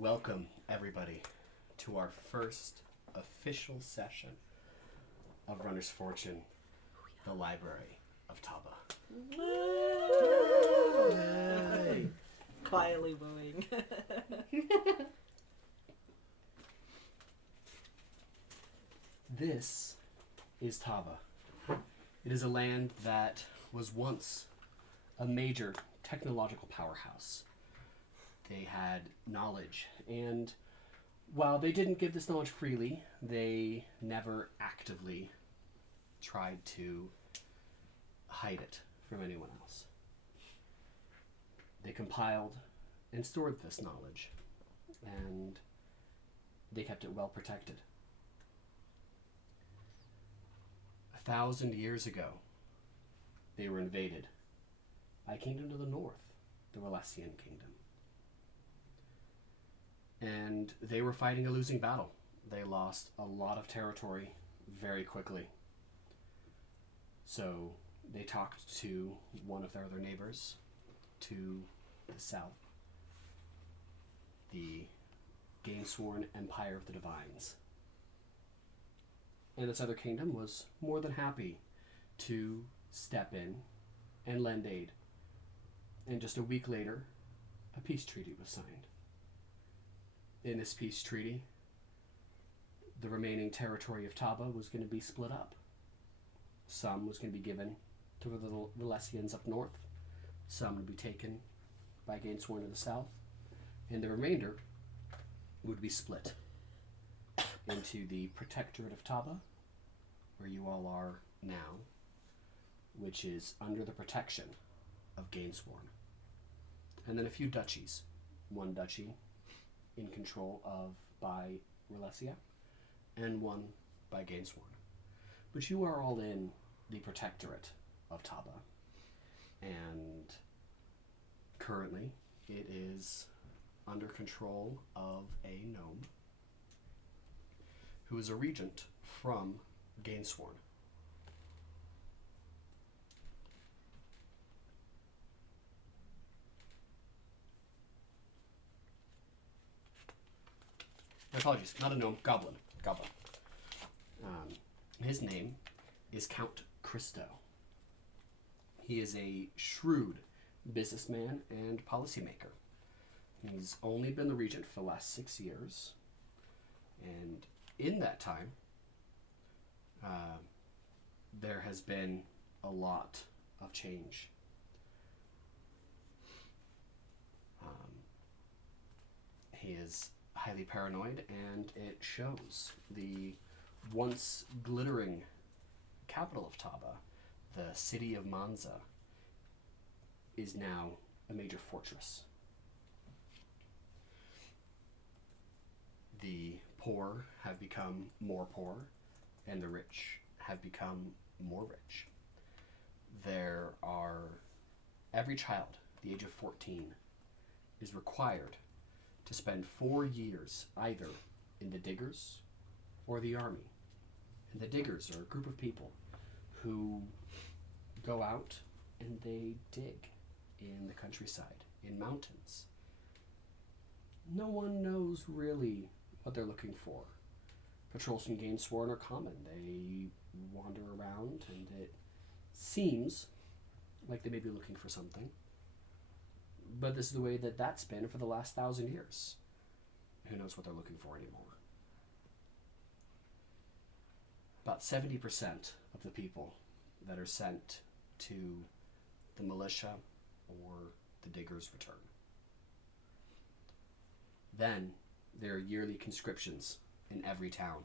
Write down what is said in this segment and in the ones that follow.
Welcome, everybody, to our first official session of Runner's Fortune, the Library of Taba. Yay. Quietly booing. This is Taba. It is a land that was once a major technological powerhouse. They had knowledge, and while they didn't give this knowledge freely, they never actively tried to hide it from anyone else. They compiled and stored this knowledge, and they kept it well protected. 1,000 years ago, they were invaded by a kingdom to the north, the Relesian Kingdom. And they were fighting a losing battle. They lost a lot of territory very quickly. So they talked to one of their other neighbors to the south, the Gainsworn Empire of the Divines. And this other kingdom was more than happy to step in and lend aid. And just a week later, a peace treaty was signed. In this peace treaty, the remaining territory of Taba was going to be split up. Some was going to be given to the Relesians up north, some would be taken by Gainsworn in the south, and the remainder would be split into the Protectorate of Taba, where you all are now, which is under the protection of Gainsworn, and then a few duchies. One duchy in control of by Relesia, and one by Gainsworn. But you are all in the Protectorate of Taba, and currently it is under control of a gnome who is a regent from Gainsworn. Apologies, not a gnome, goblin. His name is Count Christo. He is a shrewd businessman and policymaker. He's only been the regent for the last 6 years, and in that time, there has been a lot of change. He is highly paranoid, and it shows. The once glittering capital of Taba, the city of Manza, is now a major fortress. The poor have become more poor, and the rich have become more rich. Every child, at the age of 14, is required to spend 4 years either in the diggers or the army. And the diggers are a group of people who go out and they dig in the countryside, in mountains. No one knows really what they're looking for. Patrols from Gainsworn are common. They wander around, and it seems like they may be looking for something. But this is the way that that's been for the last 1,000 years. Who knows what they're looking for anymore? About 70% of the people that are sent to the militia or the diggers return. Then there are yearly conscriptions in every town.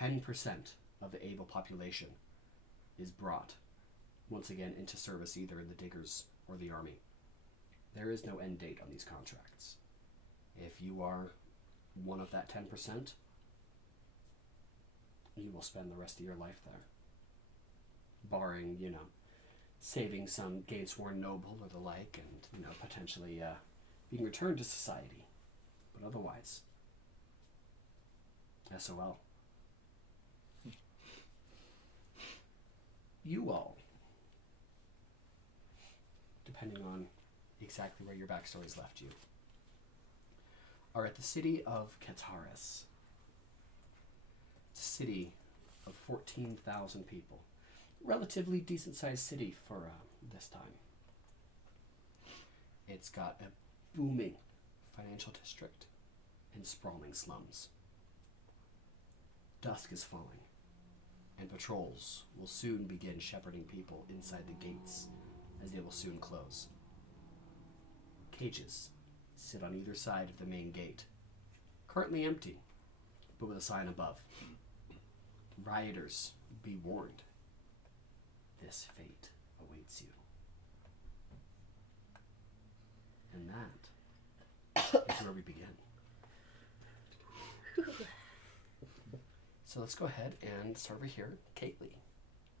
10% of the able population is brought once again into service either in the diggers or the army. There is no end date on these contracts. If you are one of that 10%, you will spend the rest of your life there. Barring, saving some Gainsworn noble or the like, and, potentially being returned to society. But otherwise, SOL. You all, depending on exactly where your backstory's left you, are at the City of Qataris. It's a city of 14,000 people. Relatively decent-sized city for this time. It's got a booming financial district and sprawling slums. Dusk is falling, and patrols will soon begin shepherding people inside the gates, as they will soon close. Cages sit on either side of the main gate, currently empty, but with a sign above. Rioters, be warned. This fate awaits you. And that is where we begin. So let's go ahead and start over here. Caleigh,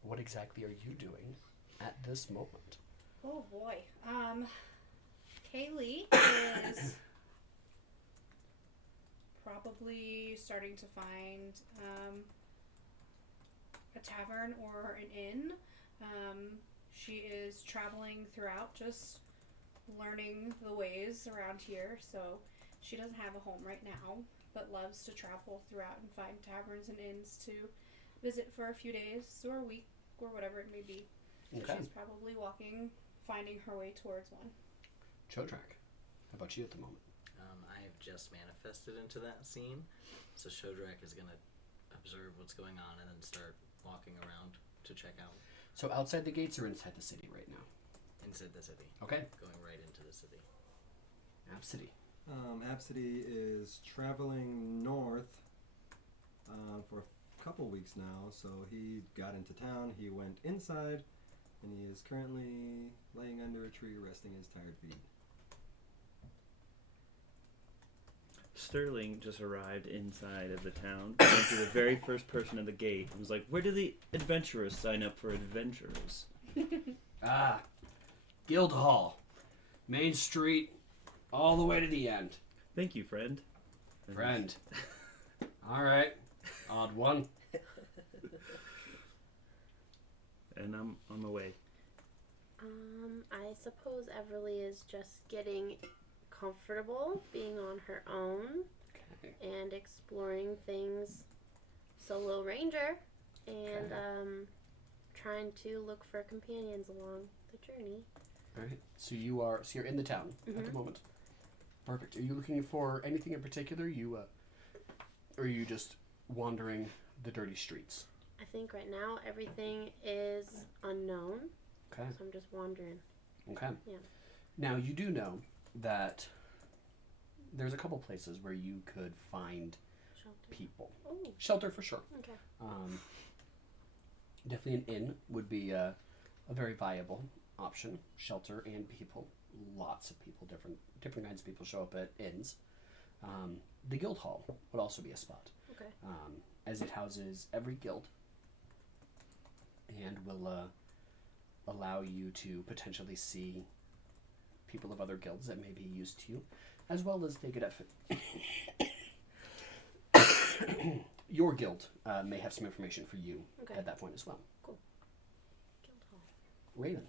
what exactly are you doing at this moment? Oh boy. Caleigh is probably starting to find a tavern or an inn. She is traveling throughout, just learning the ways around here. So she doesn't have a home right now, but loves to travel throughout and find taverns and inns to visit for a few days or a week or whatever it may be. So Okay. she's probably walking, finding her way towards one. Chodrak, how about you at the moment? I have just manifested into that scene, so Chodrak is going to observe what's going on and then start walking around to check out. So outside the gates or inside the city right now? Inside the city. Okay. Going right into the city. Absidee. Absidee is traveling north for a couple weeks now, so he got into town, he went inside, and he is currently laying under a tree resting his tired feet. Sterling just arrived inside of the town, went to the very first person at the gate, and was like, "Where do the adventurers sign up for adventures?" Guildhall. Main Street, all the way to the end. Thank you, friend. Friend. All right. Odd one. And I'm on my way. I suppose Everlee is just getting comfortable being on her own Okay. and exploring things solo ranger and trying to look for companions along the journey. All right. So you're in the town at the moment. Perfect. Are you looking for anything in particular? Or are you just wandering the dirty streets? I think right now everything is unknown, Okay. so I'm just wandering. Okay. Yeah. Now you do know that there's a couple places where you could find Shelter. people. Oh, Shelter for sure. okay. Definitely an inn would be a very viable option. Shelter and people. Lots of people, different kinds of people show up at inns. The guild hall would also be a spot, Okay. as it houses every guild and will allow you to potentially see people of other guilds that may be used to you, as well as they could have your guild may have some information for you Okay. at that point as well. Guildhall. Rayvvin.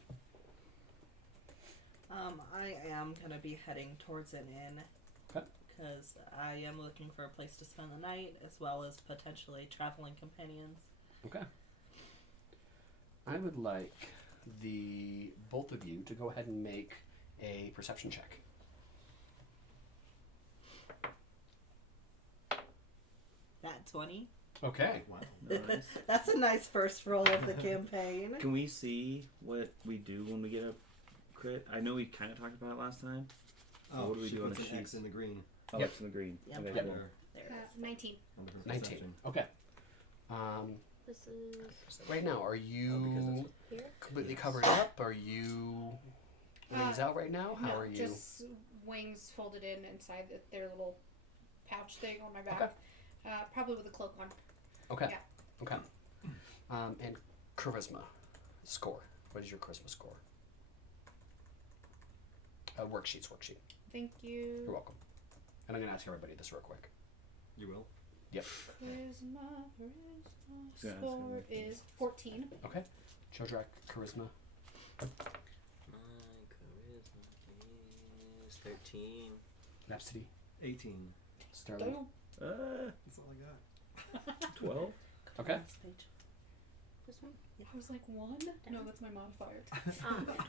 I am going to be heading towards an inn. Okay. Because I am looking for a place to spend the night, as well as potentially traveling companions. Okay. I would like the both of you to go ahead and make a perception check. That 20. Okay. Wow. Nice. That's a nice first roll of the campaign. Can we see what we do when we get a crit? I know we kind of talked about it last time. Oh, what do we she do on puts the an X sheet? in the green. Oh, Yep. it's in the green. Yep. Okay, Yep. cool. There it is. 19. Under her 19. perception. Okay. This is Right now, are Oh, because you here. completely Yes. covered up? Are you wings out right now? How No, are you? just wings folded in inside their little pouch thing on my back. Okay. Probably with a cloak on. Okay. Yeah. Okay. And charisma score. What is your charisma score? Worksheet. Thank you. You're welcome. And I'm going to ask everybody this real quick. You will? Yep. Charisma Yeah, score it's gonna be- is 14. Okay. Chodrak, charisma. My charisma is 13. Absidee. 18. Sterling. That's all I got. 12. Okay. Last page. This one? I was like 1? No, that's my modifier.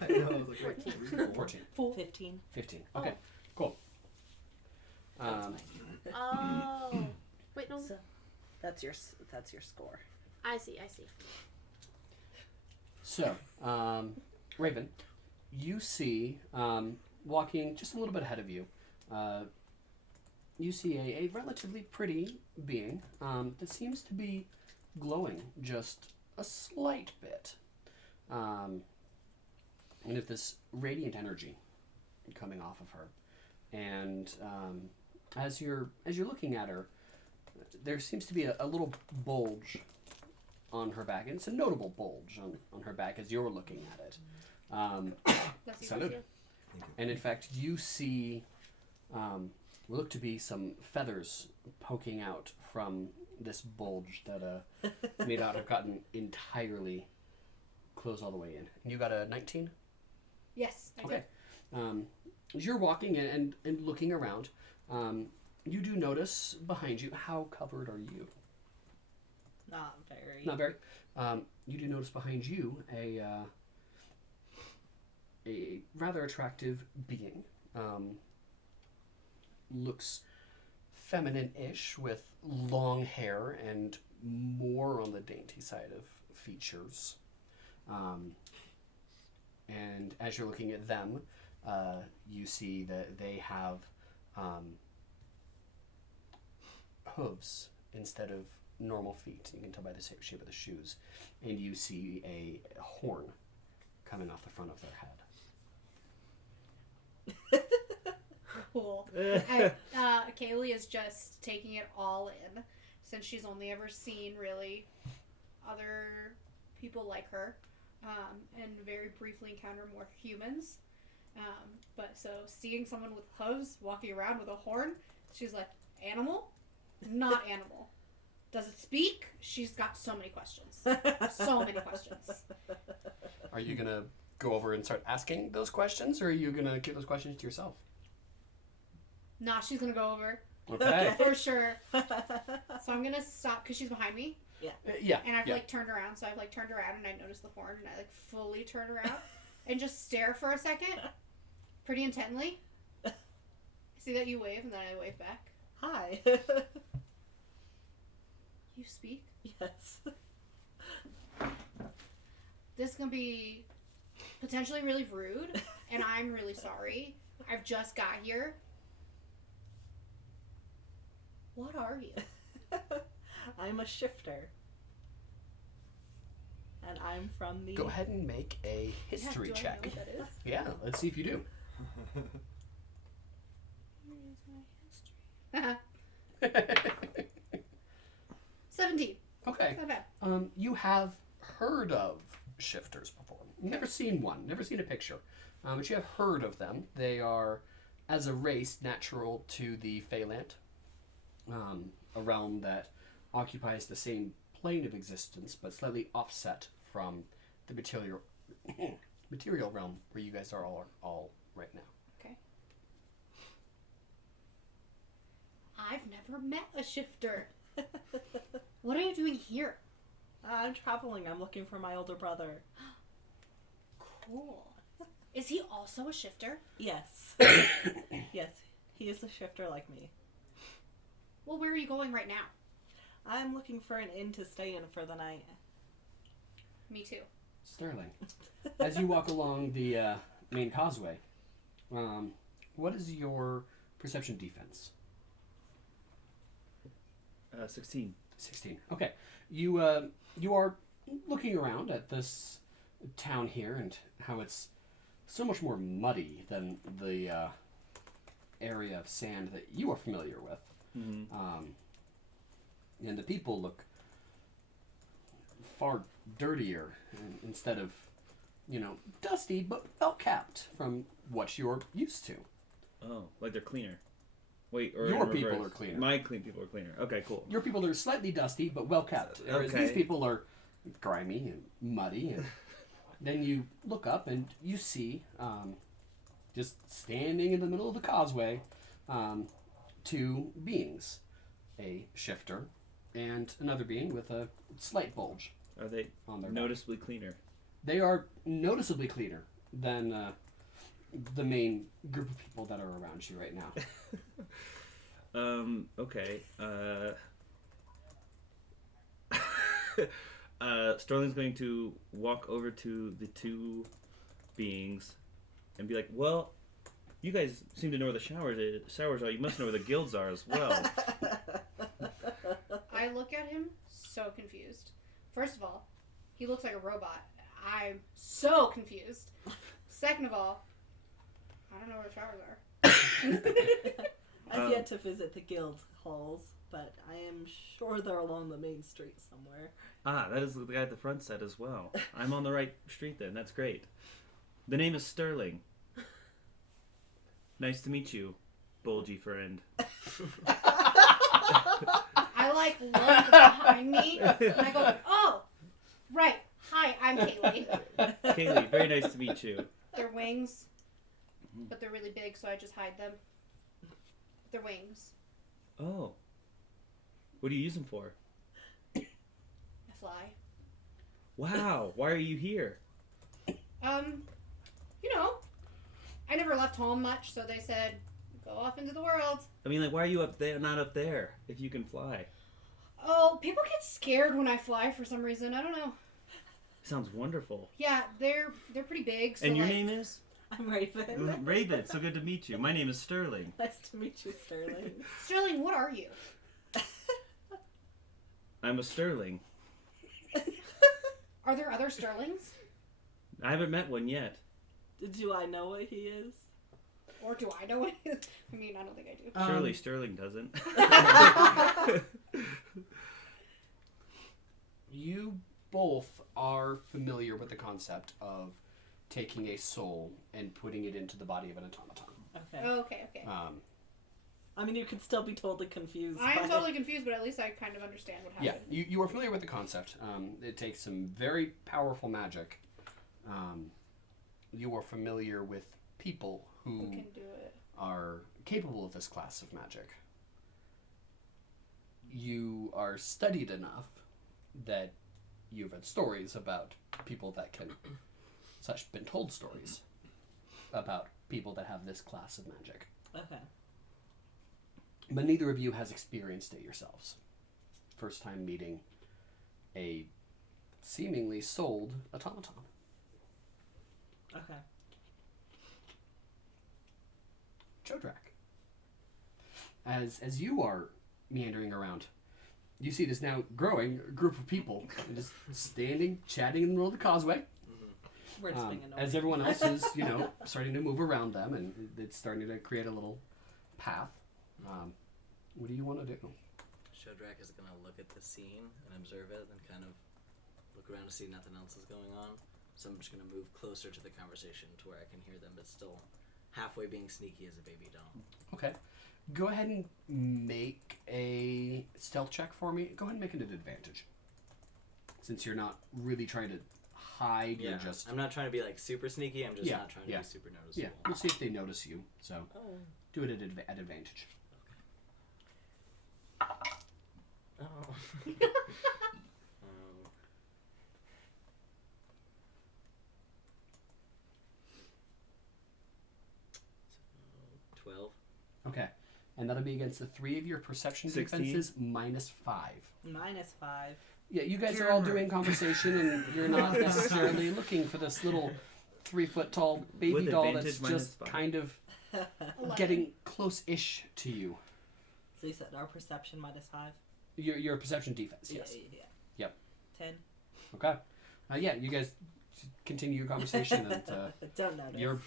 I know, I was like, wait, 14. 14. 15. 15. Okay. Cool. That's Um, mine. Oh. Wait, no. So, that's your score. I see. so, Rayvvin, you see, walking just a little bit ahead of you, you see a relatively pretty being that seems to be glowing just a slight bit. And of this radiant energy coming off of her. And as you're looking at her, there seems to be a little bulge on her back, and it's a notable bulge on her back as you're looking at it. That's you. Salud. Thank you. And in fact, you see what look to be some feathers poking out from this bulge that made out have gotten entirely closed all the way in. And you got a 19? Yes, I Okay. As you're walking and looking around, you do notice behind you, how covered are you? Not very. Not very. You do notice behind you a rather attractive being. Looks feminine-ish with long hair and more on the dainty side of features. And as you're looking at them, you see that they have hooves instead of normal feet. You can tell by the shape of the shoes. And you see a horn coming off the front of their head. Cool. Caleigh is just taking it all in, since she's only ever seen really other people like her, and very briefly encounter more humans. But so seeing someone with hooves walking around with a horn, she's like, animal? Not animal. Does it speak? She's got so many questions. So many questions. Are you going to go over and start asking those questions, or are you going to keep those questions to yourself? Nah, she's gonna go over. Okay. For sure. So I'm gonna stop because she's behind me. Yeah. And I've yeah. like turned around, so I've like turned around and I notice the horn and I like fully turn around and just stare for a second, pretty intently. See that you wave and then I wave back. Hi. You speak? Yes. This is gonna be potentially really rude, and I'm really sorry. I've just got here. What are you? I'm a shifter. And I'm from the... Go ahead and make a history do check. I know what that is? Yeah, let's see if you do. Where is my history? 17. Okay. Not bad. You have heard of shifters before. Never seen one. Never seen a picture. But you have heard of them. They are, as a race, natural to the Faeland. A realm that occupies the same plane of existence, but slightly offset from the material realm where you guys are all right now. Okay. I've never met a shifter. What are you doing here? I'm traveling. I'm looking for my older brother. Cool. Is he also a shifter? Yes. Yes, he is a shifter like me. Well, where are you going right now? I'm looking for an inn to stay in for the night. Me too. Sterling, as you walk along the main causeway, what is your perception defense? 16. 16. Okay. You are looking around at this town here and how it's so much more muddy than the area of sand that you are familiar with. Mm-hmm. And the people look far dirtier instead of, dusty but well kept from what you're used to. Oh, like they're cleaner. Wait, or Your in people reverse. are cleaner. My people are cleaner. Okay, cool. Your people are slightly dusty but well kept, whereas Okay. these people are grimy and muddy. And then you look up and you see, just standing in the middle of the causeway, two beings, a shifter and another being with a slight bulge Are they on their back. noticeably cleaner? They are noticeably cleaner than the main group of people that are around you right now. Okay. Sterling's going to walk over to the two beings and be like, well, you guys seem to know where the showers are. You must know where the guilds are as well. I look at him so confused. First of all, he looks like a robot. I'm so confused. Second of all, I don't know where the showers are. I've yet to visit the guild halls, but I am sure they're along the main street somewhere. Ah, that is the guy at the front said as well. I'm on the right street then. That's great. The name is Sterling. Nice to meet you, bulgy friend. I look behind me and I go, oh, right. Hi, I'm Caleigh. Caleigh, very nice to meet you. They're wings, but they're really big, so I just hide them. They're wings. Oh. What do you use them for? I fly. Wow, why are you here? I never left home much, so they said, go off into the world. I mean, like, why are you up there, not up there, if you can fly? Oh, people get scared when I fly for some reason. I don't know. Sounds wonderful. Yeah, they're pretty big. So And your name is? I'm Rayvvin. Rayvvin, so good to meet you. My name is Sterling. Nice to meet you, Sterling. Sterling, what are you? I'm a Sterling. Are there other Sterlings? I haven't met one yet. Do I know what he is? Or do I know what it is? I mean, I don't think I do. Surely Sterling doesn't. You both are familiar with the concept of taking a soul and putting it into the body of an automaton. Okay. Oh, okay. I mean, you could still be totally confused. I am by totally confused, but at least I kind of understand what Yeah, happened. you are familiar with the concept. It takes some very powerful magic. You are familiar with people Who who can do it? are capable of this class of magic. You are studied enough that you've read stories about people that can, been told stories about people that have this class of magic. Okay. But neither of you has experienced it yourselves. First time meeting a seemingly sold automaton. Okay. Chodrak. As you are meandering around, you see this now growing group of people just standing, chatting in the middle of the causeway. We're just being annoying. As everyone else is, starting to move around them, and it's starting to create a little path. What do you want to do? Chodrak is going to look at the scene and observe it and kind of look around to see nothing else is going on. So I'm just going to move closer to the conversation to where I can hear them, but still halfway being sneaky as a baby doll. Okay. Go ahead and make a stealth check for me. Go ahead and make it an advantage. Since you're not really trying to hide, you're just... I'm not trying to be like super sneaky, I'm just not trying to be super noticeable. Yeah, we'll see if they notice you. So, Oh. do it at advantage. Oh. 12. Okay. And that'll be against the 3 of your perception 16. defenses minus 5. -5. Yeah, you guys are all doing conversation, and you're not necessarily looking for this little 3-foot tall baby With doll advantage, that's minus just 5. kind of 11. getting close-ish to you. So you said our perception -5? Your perception defense, yes. Yeah. Yep. 10. Okay. Yeah, you guys continue your conversation, and Don't notice. you're,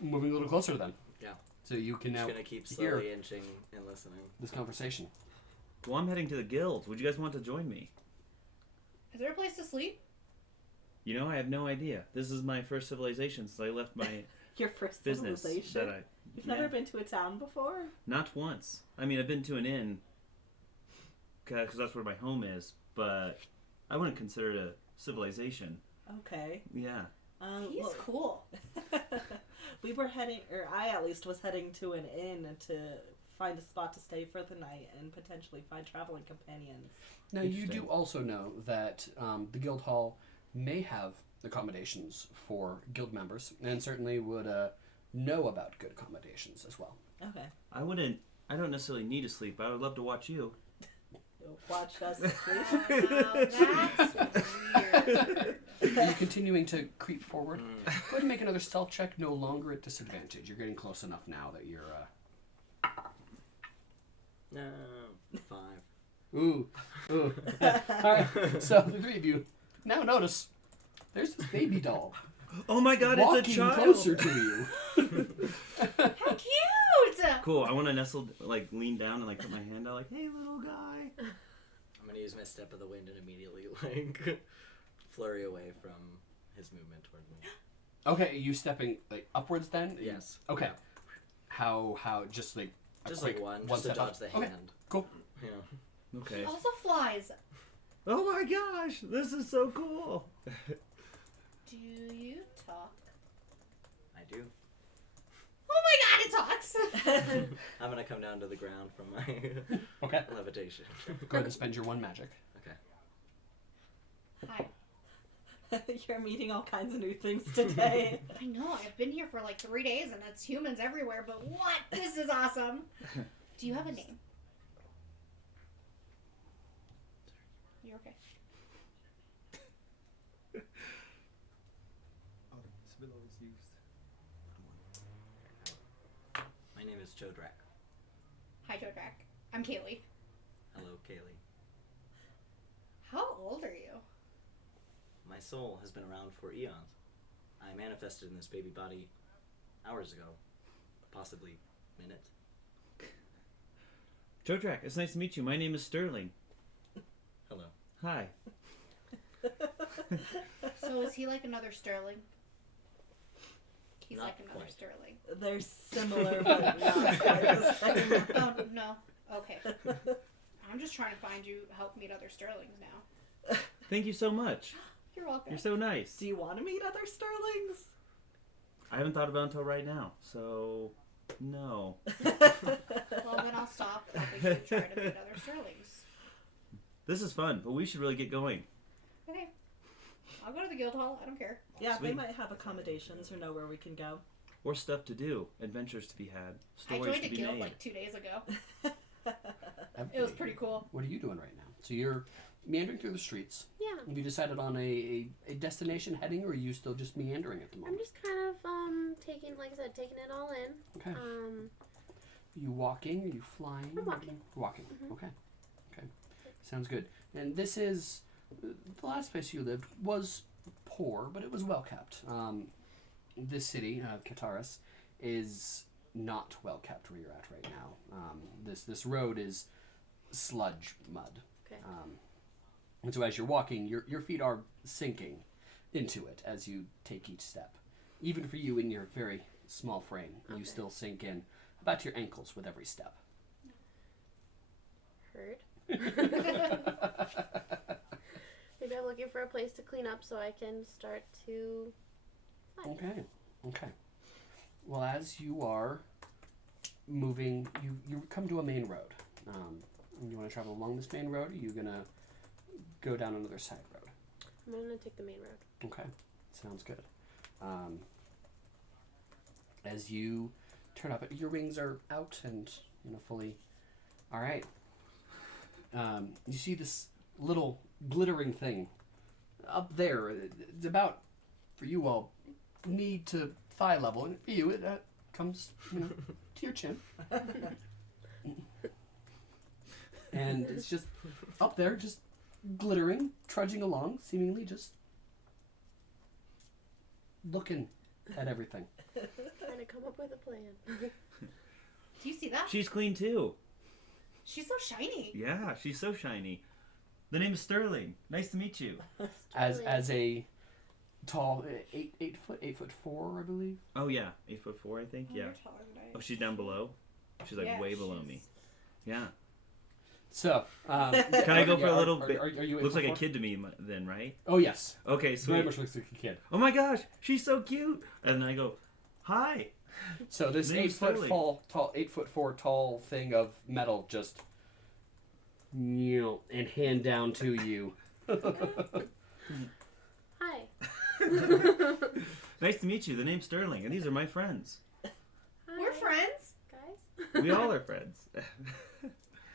moving a little closer to them. Yeah. So you can Just now going to keep hear slowly inching and listening. this conversation. Well, I'm heading to the guild. Would you guys want to join me? Is there a place to sleep? I have no idea. This is my first civilization since I left my Your first business. civilization? You've never been to a town before? Not once. I mean, I've been to an inn because that's where my home is, but I wouldn't consider it a civilization. Okay. Yeah. He's Well, cool. we were heading, or I at least was heading to an inn to find a spot to stay for the night and potentially find traveling companions. Now, you do Interesting. also know that the guild hall may have accommodations for guild members, and certainly would know about good accommodations as well. Okay. I don't necessarily need to sleep. I would love to watch you. Watch us Oh, sleep. now that's weird. You're continuing to creep forward. Go ahead and make another stealth check, no longer at disadvantage. You're getting close enough now that you're... No, 5. Ooh. Alright, so the three of you now notice there's this baby doll Oh my god, it's walking a child! closer to you. How cute! Cool, I want to nestle, like, lean down and, like, put my hand out, like, hey, little guy. I'm gonna use my step of the wind and immediately like flurry away from his movement toward me. Okay, you stepping like upwards then? Yes. Okay. Yeah. How just like a Just quick like one just to step up? dodge the Okay, hand. cool. Yeah. Okay. He also flies. Oh my gosh, this is so cool. Do you talk? I do. Oh my god, it talks! I'm gonna come down to the ground from my Okay. levitation. Go ahead and spend your one magic. Okay. Hi. You're meeting all kinds of new things today. I know, I've been here for like 3 days and it's humans everywhere, but what? This is awesome! Do you have a name? You're okay. My name is Chodrak. Hi, Chodrak. I'm Caleigh. Hello, Caleigh. How old are you? My soul has been around for eons. I manifested in this baby body hours ago. Possibly minutes. Chodrak, it's nice to meet you. My name is Sterling. Hello. Hi. So is he like another Sterling? He's Not like another quite. Sterling. They're similar, but not quite the same. Oh, no. Okay. I'm just trying to find you, help meet other Sterlings now. Thank you so much. You're welcome. You're so nice. Do you want to meet other Sterlings? I haven't thought about it until right now, so no. Well, then I'll stop helping you try to meet other Sterlings. This is fun, but we should really get going. Okay. I'll go to the guild hall. I don't care. Yeah, they Sweet. might have accommodations or know where we can go. Or stuff to do, adventures to be had, I stories joined to a be guild made. like 2 days ago. Everlee, It was pretty cool. What are you doing right now? So you're meandering through the streets. Yeah. Have you decided on a destination heading, or are you still just meandering at the I'm moment? just kind of taking, like I said, taking it all in. Okay. Are you walking? Are you flying? I'm walking. Walking. Mhm. Okay. Okay. Sounds good. And this is the last place you lived was poor, but it was well kept. This city, Qataris, is not well kept where you're at right now. This road is sludge mud. Okay. And so as you're walking, your feet are sinking into it as you take each step. Even for you in your very small frame, you Okay. still sink in about to your ankles with every step. Heard. Maybe I'm looking for a place to clean up so I can start to fly. Okay. Okay. Well, as you are moving, you come to a main road. You want to travel along this main road, or are you going to go down another side road? I'm gonna take the main road. Okay. Sounds good. As you turn up, your wings are out and, fully... All right. You see this little glittering thing up there. It's about, for you all, knee to thigh level, and for you it comes to your chin. And it's just up there, just glittering, trudging along, seemingly just looking at everything. Trying to come up with a plan. Do you see that? She's clean too. She's so shiny. Yeah, she's so shiny. The name is Sterling. Nice to meet you. As a tall 8 foot 4, I believe. Oh yeah, 8'4", I think. Oh, Yeah. you're taller than I am. Oh, she's down below. She's like Yeah, way below me. she's- Yeah. So, Can I go for a little bit? Are you Looks like a 8'4"? kid to me then, right? Oh yes, Okay, very sweet. much looks like a kid. Oh my gosh, she's so cute. And then I go, hi. So this Name 8'4" tall thing of metal just, and hand down to you. Hi. Nice to meet you. The name's Sterling, and these are my friends. Hi. We're friends. Guys. We all are friends.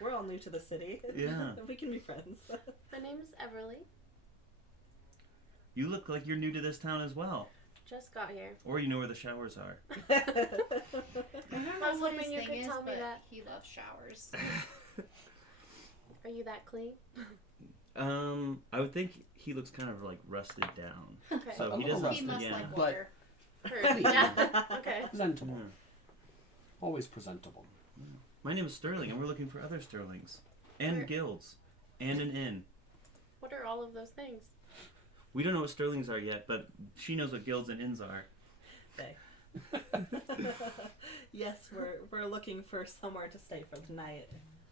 We're all new to the city. Yeah. We can be friends. My name is Everlee. You look like you're new to this town as well. Just got here. Or you know where the showers are. I don't I was know what hoping his you thing could is, tell me but that. he loves showers. Are you that clean? I would think he looks kind of like rusted down. Okay. So A he little doesn't. He must Yeah. like But- water. Heard. Yeah. Okay. Presentable. Yeah. Always presentable. My name is Sterling, and we're looking for other Sterlings. And Where- guilds. And an inn. What are all of those things? We don't know what Sterlings are yet, but she knows what guilds and inns are. Yes, we're looking for somewhere to stay for the night,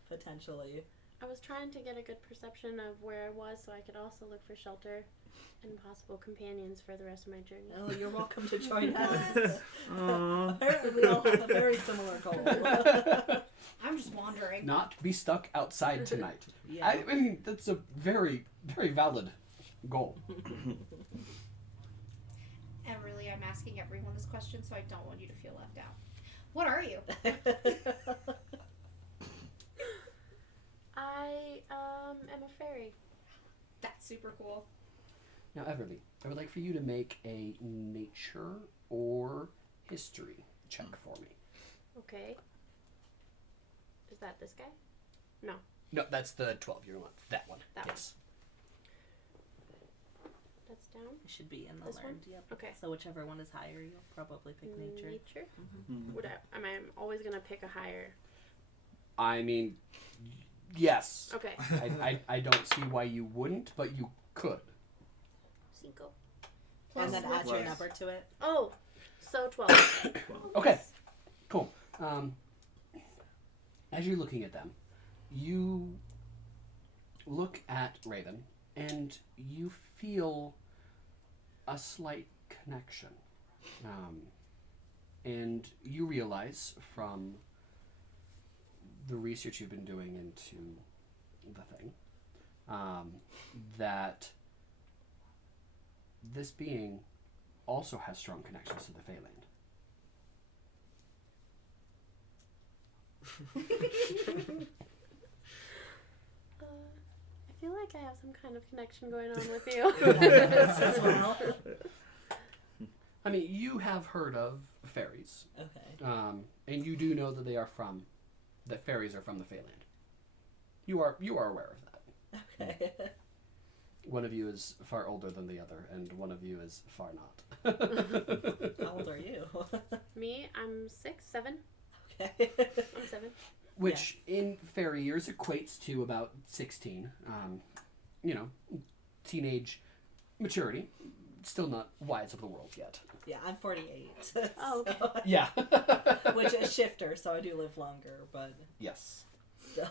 potentially. I was trying to get a good perception of where I was so I could also look for shelter and possible companions for the rest of my journey. Oh, you're welcome to join us. Aww. Apparently, we all have a very similar goal. I'm just wandering. Not be stuck outside tonight. Yeah. I mean, that's a very, very valid goal. And really, I'm asking everyone this question, so I don't want you to feel left out. What are you? I am a fairy. That's super cool. Now, Everlee, I would like for you to make a nature or history check for me. Okay. Is that this guy? No, that's the 12. You want that one. That one. Yes. That's down. It should be in the This one? learned. Yep. Okay. So whichever one is higher, you'll probably pick nature. Nature. Mhm. Would I? Am I always gonna pick a higher? I mean, yes. Okay. I don't see why you wouldn't, but you could. Cinco. And then add your Plus. number to it. Oh, so 12. Okay, cool. As you're looking at them, you look at Rayvvin, and you feel a slight connection. And you realize from the research you've been doing into the thing that this being also has strong connections to the Faeland. I feel like I have some kind of connection going on with you. As well. I mean, you have heard of fairies, Okay. and you do know that that fairies are from the Faeland. You are aware of that. Okay. One of you is far older than the other, and one of you is far not. How old are you? Me, I'm 6, 7. Okay. I'm 7. Which, in fairy years, equates to about 16. Teenage maturity. Still not wise of the world yet. Yeah, I'm 48. Oh, okay. So- Yeah. which is shifter, so I do live longer, but Yes. still.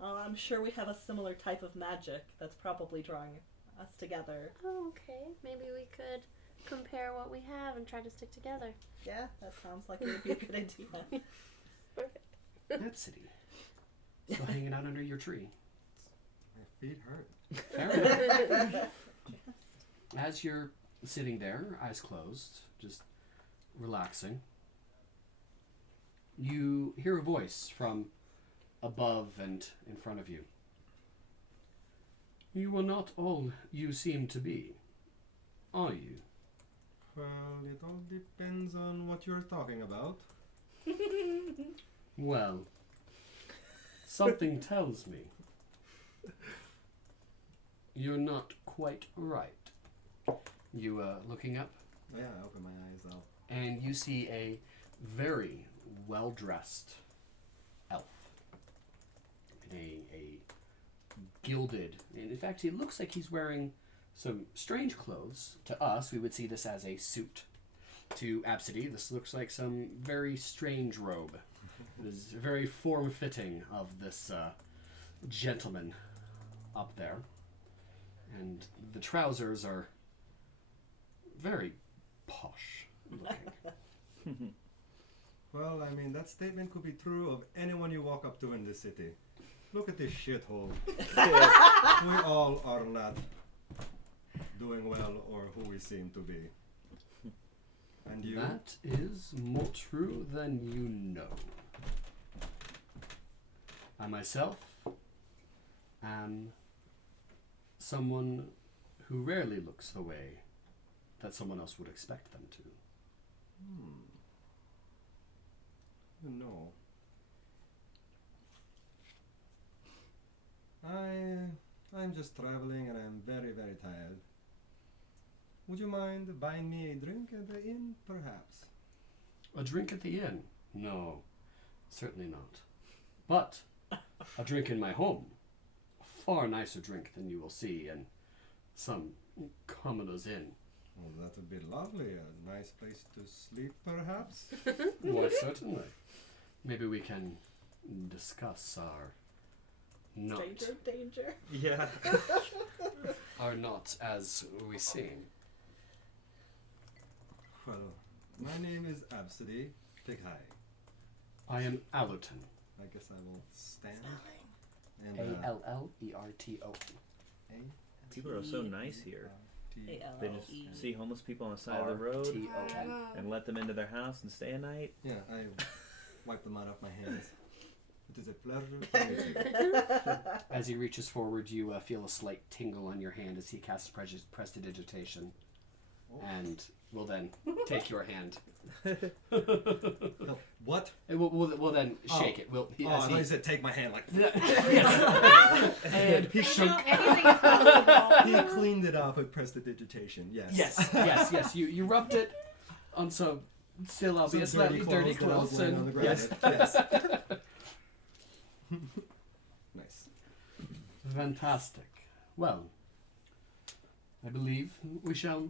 I'm sure we have a similar type of magic that's probably drawing us together. Oh, okay. Maybe we could compare what we have and try to stick together. Yeah, that sounds like it would be a good idea. Perfect. Absidee. Still hanging out under your tree. My feet hurt. Fair enough. As you're sitting there, eyes closed, just relaxing, you hear a voice from above and in front of you. You are not all you seem to be, are you? Well, it all depends on what you're talking about. Well, something tells me you're not quite right. You looking up, Yeah, I open my eyes out. and you see a very well-dressed elf. A gilded, and in fact, he looks like he's wearing some strange clothes. To us, we would see this as a suit. To Absidee, this looks like some very strange robe. It is very form-fitting of this gentleman up there. And the trousers are very posh, looking. Well, I mean, that statement could be true of anyone you walk up to in this city. Look at this shithole. We all are not doing well or who we seem to be. And you? That is more true than you know. I myself am someone who rarely looks the way that someone else would expect them to. No. I'm just traveling and I'm very, very tired. Would you mind buying me a drink at the inn, perhaps? A drink at the inn? No, certainly not. But a drink in my home. A far nicer drink than you will see in some commoner's inn. Well, that would be lovely. A nice place to sleep, perhaps? Why, certainly. Maybe we can discuss our not, Danger. Yeah. our not as we seem. Well, my name is Absidee. Big hi. I am Allerton. I guess I will stand. And, Allerton. People are so nice here. They A-L-L-E. just see homeless people on the side of the road R-T-O-N. and let them into their house and stay a night. Yeah, I wipe the mud off my hands. It is a pleasure to meet you. As he reaches forward, you feel a slight tingle on your hand as he casts prestidigitation, and will then take your hand. No, what? We'll then shake it. I thought you said take my hand like... And he shook. Anything is possible. He cleaned it off with prestidigitation, yes. Yes. You rubbed it on some still albeit Some slightly dirty that I was clothes, laying on the and ground. yes. Nice. Fantastic. Well, I believe we shall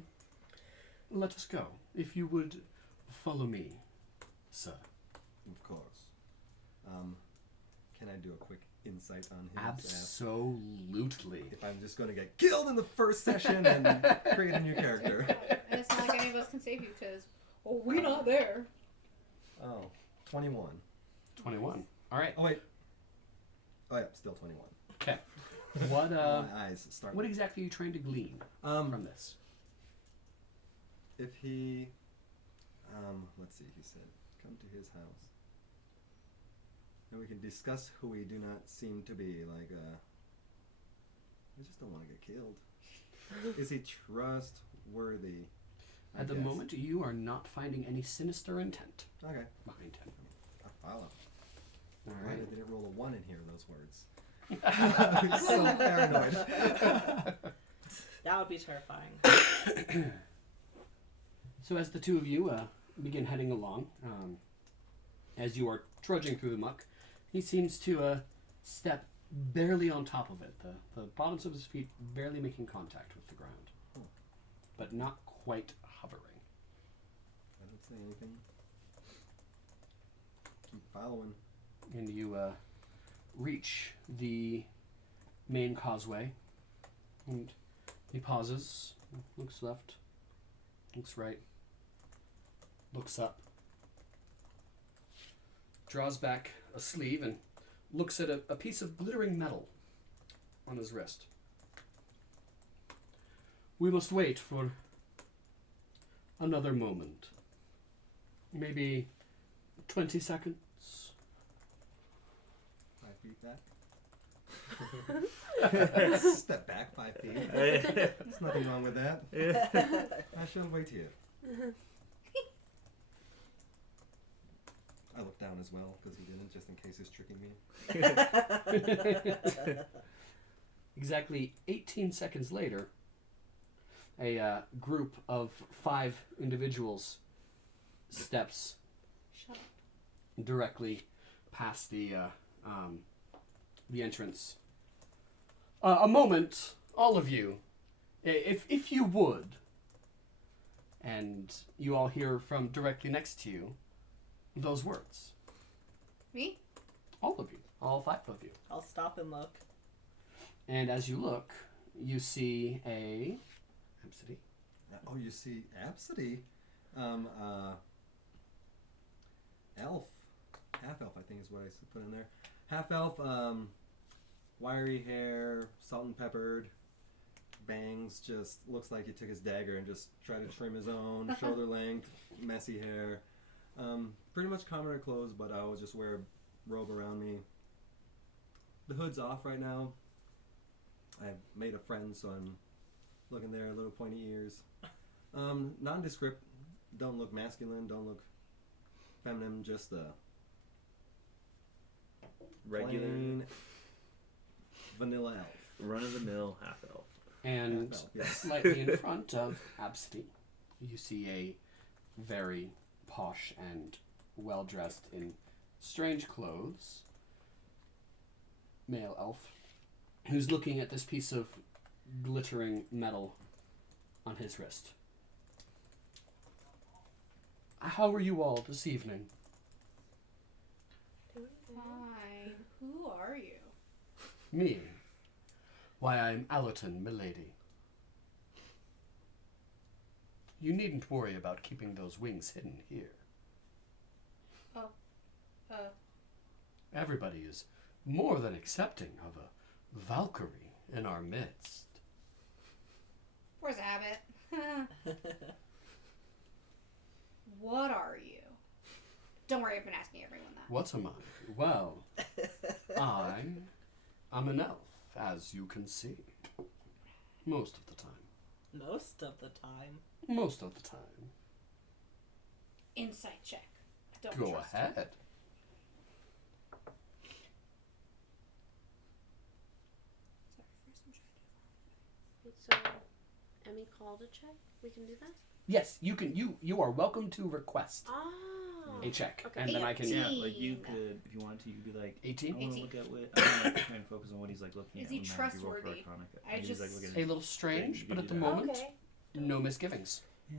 let us go. If you would follow me, sir. Of course. Can I do a quick insight on him? Absolutely. If I'm just going to get killed in the first session and create a new character. And it's not like any of us can save you because, we're not there. Oh, 21. 21. All right. Oh, wait. Oh, yeah, still 21. Okay. What My eyes start. what exactly are you trying to glean from this? If he, let's see, he said, come to his house. And we can discuss who we do not seem to be, like, we just don't want to get killed. Is he trustworthy? At the moment, you are not finding any sinister intent Okay, behind him. I follow. All Why right. did it roll a 1 in here, those words? I'm so paranoid. That would be terrifying. So as the two of you begin heading along, as you are trudging through the muck, he seems to step barely on top of it, the bottoms of his feet barely making contact with the ground, but not quite hovering. I don't say anything. Keep following. And you reach the main causeway, and he pauses, looks left, looks right, looks up, draws back a sleeve and looks at a piece of glittering metal on his wrist. We must wait for another moment. Maybe 20 seconds. 5 feet back. Step back 5 feet. There's nothing wrong with that. I shall wait here. I look down as well, because he didn't, just in case he's tricking me. Exactly 18 seconds later, a group of 5 individuals steps Shut up. directly past the entrance. A moment, all of you, if you would, and you all hear from directly next to you those words. Me? All of you, all 5 of you. I'll stop and look. And as you look, you see a Absidee. Oh, you see Absidee? Elf. Half elf, I think is what I put in there. Half elf, wiry hair, salt and peppered, bangs, just looks like he took his dagger and just tried to trim his own, shoulder length, messy hair. Pretty much commoner clothes, but I will just wear a robe around me. The hood's off right now. I've made a friend, so I'm looking there, little pointy ears. Nondescript, don't look masculine, don't look feminine, just a Regular, plain vanilla elf. run-of-the-mill half-elf. And Half elf, yes. slightly in front of Absidee, you see a very posh and well-dressed in strange clothes male elf who's looking at this piece of glittering metal on his wrist. How are you all this evening? Fine. Who are you? Me? Why, I'm Allerton, milady. You needn't worry about keeping those wings hidden here. Everybody is more than accepting of a Valkyrie in our midst. Where's Abbott? What are you? Don't worry, I've been asking everyone that. What am I? Well, I'm an elf, as you can see. Most of the time. Most of the time. Most of the time. Insight check. Don't Go trust ahead. him. So, Emmy called a check. We can do that. Yes, you can. You are welcome to request Oh. a check, Okay. and then I can. Yeah, like you could, if you wanted to, you'd be like, 18? I want to 18. look at what, I want to try and focus on what he's like looking Is at. he when you roll for trustworthy? Arcana. I He's, just- like, looking at A his- little strange, you but do at the that. moment, Okay. no misgivings. Yeah.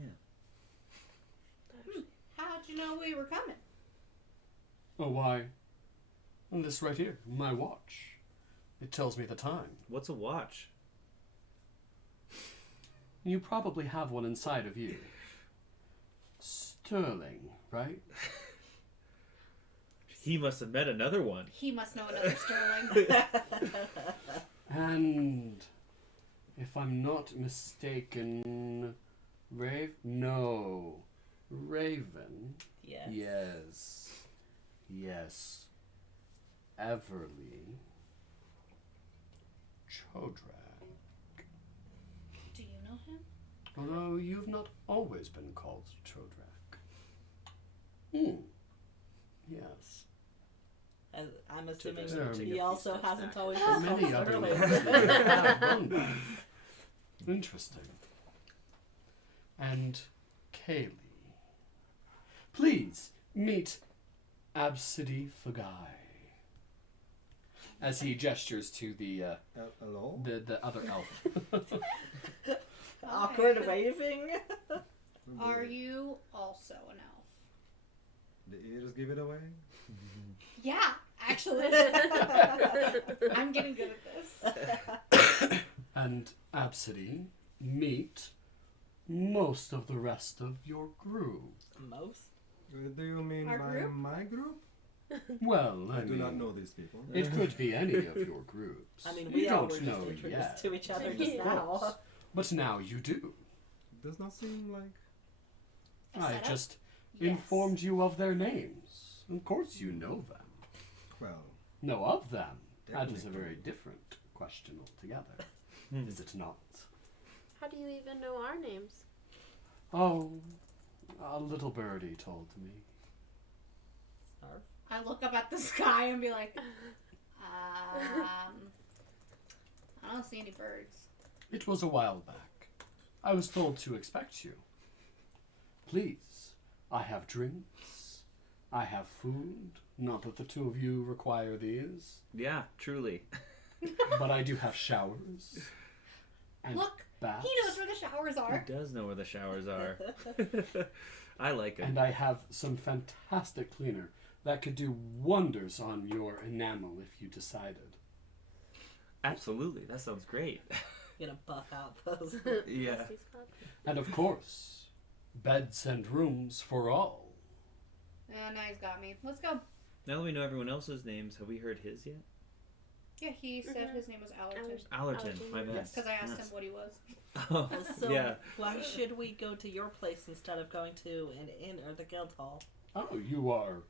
How'd you know we were coming? Oh, why? This right here, my watch. It tells me the time. What's a watch? You probably have one inside of you. Sterling, right? He must have met another one. He must know another Sterling. And if I'm not mistaken, No, Rayvvin. Yes. Yes. Everlee. Chodrak. Do you know him? Although you've not always been called Chodrak. Yes. I'm assuming Chodrak's he also hasn't always been Many called other Sterling. ones have done that. Interesting. And Caleigh. Please meet Absidee Fagai. As he gestures to the Hello? the other elf. Awkward waving. Are you also an elf? The ears give it away? Yeah, actually. I'm getting good at this. And Absidee, meet most of the rest of your group. Most. Do you mean Our by group? my group? Well, I I do mean, not know these people. it could be any of your groups. I mean, you we all don't were just know introduced yet. to each other Of just Of now. course. But now you do. Does not seem like... A I setup? just Yes. informed you of their names. Of course you know them. Well, Know of them. That is a Definitely. very different question altogether. Is it not? How do you even know our names? Oh, a little birdie told me. Snarf. I look up at the sky and be like, I don't see any birds. It was a while back. I was told to expect you. Please, I have drinks. I have food. Not that the two of you require these, Yeah, truly. but I do have showers. And Look, baths. he knows where the showers are. He does know where the showers are. I like him. And I have some fantastic cleaner that could do wonders on your enamel if you decided. Absolutely. That sounds great. Gonna buff out those. Yeah. Dusty spot. And of course, beds and rooms for all. Now he's got me. Let's go. Now that we know everyone else's names, have we heard his yet? Yeah, he said his name was Allerton. Allerton, my bad. Yes. Because I asked him what he was. Oh, So yeah. why should we go to your place instead of going to an inn or the guild hall? Oh, you are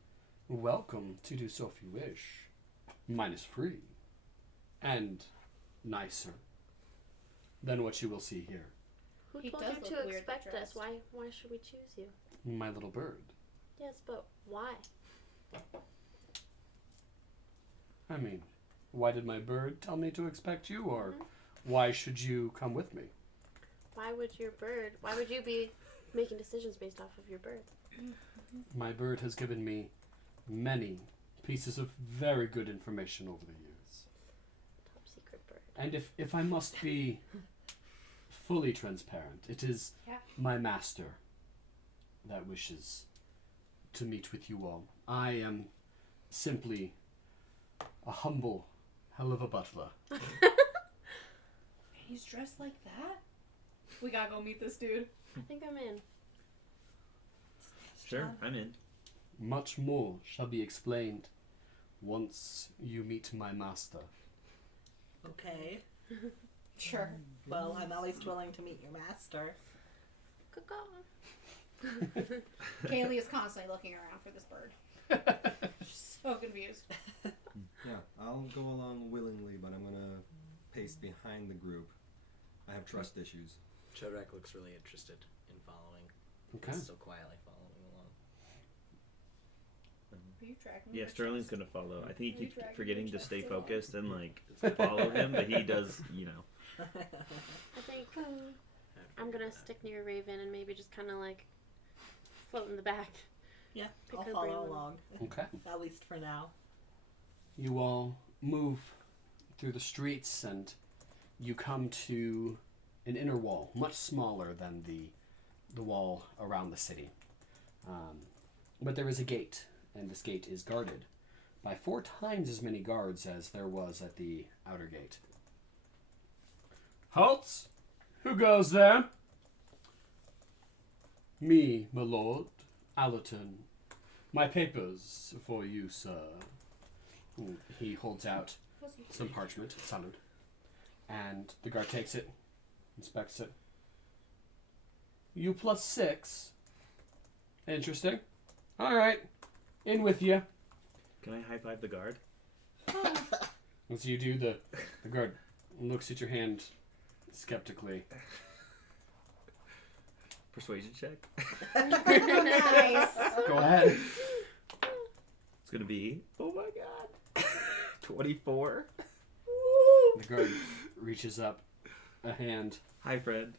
welcome to do so if you wish. Mine is free. And nicer than what you will see here. Who He told does you look to weirdly expect us? dressed. Why should we choose you? My little bird. Yes, but why? I mean, why did my bird tell me to expect you, or why should you come with me? Why would you be making decisions based off of your bird? My bird has given me many pieces of very good information over the years. Top secret bird. And if I must be fully transparent, it is Yeah. my master that wishes to meet with you all. I am simply a humble hell of a butler. He's dressed like that? We gotta go meet this dude. I think I'm in. Sure, I'm in. Much more shall be explained once you meet my master. Okay. Sure. Well, I'm at least willing to meet your master. Caleigh is constantly looking around for this bird. She's so confused. Yeah, I'll go along willingly, but I'm gonna pace behind the group. I have trust issues. Chodrak looks really interested in following. Okay. He's still quietly following along. Are you tracking Yeah, my Sterling's chest? gonna follow. I think he Are you keeps dragging forgetting your to stay chest along? focused and like follow him, but he does, you know. I think I'm gonna stick near Rayvvin and maybe just kind of like float in the back. Yeah, Pick I'll her follow brain. along. Okay. At least for now. You all move through the streets and you come to an inner wall, much smaller than the wall around the city. But there is a gate, and this gate is guarded by 4 times as many guards as there was at the outer gate. Halt! Who goes there? Me, my lord, Allerton. My papers for you, sir. He holds out some parchment, salud, and the guard takes it, inspects it. You +6. Interesting. All right, in with you. Can I high five the guard? Once you do, the guard looks at your hand skeptically. Persuasion check. Nice. Go ahead. It's gonna be, oh my god, 24. The guard reaches up a hand. Hi, friend.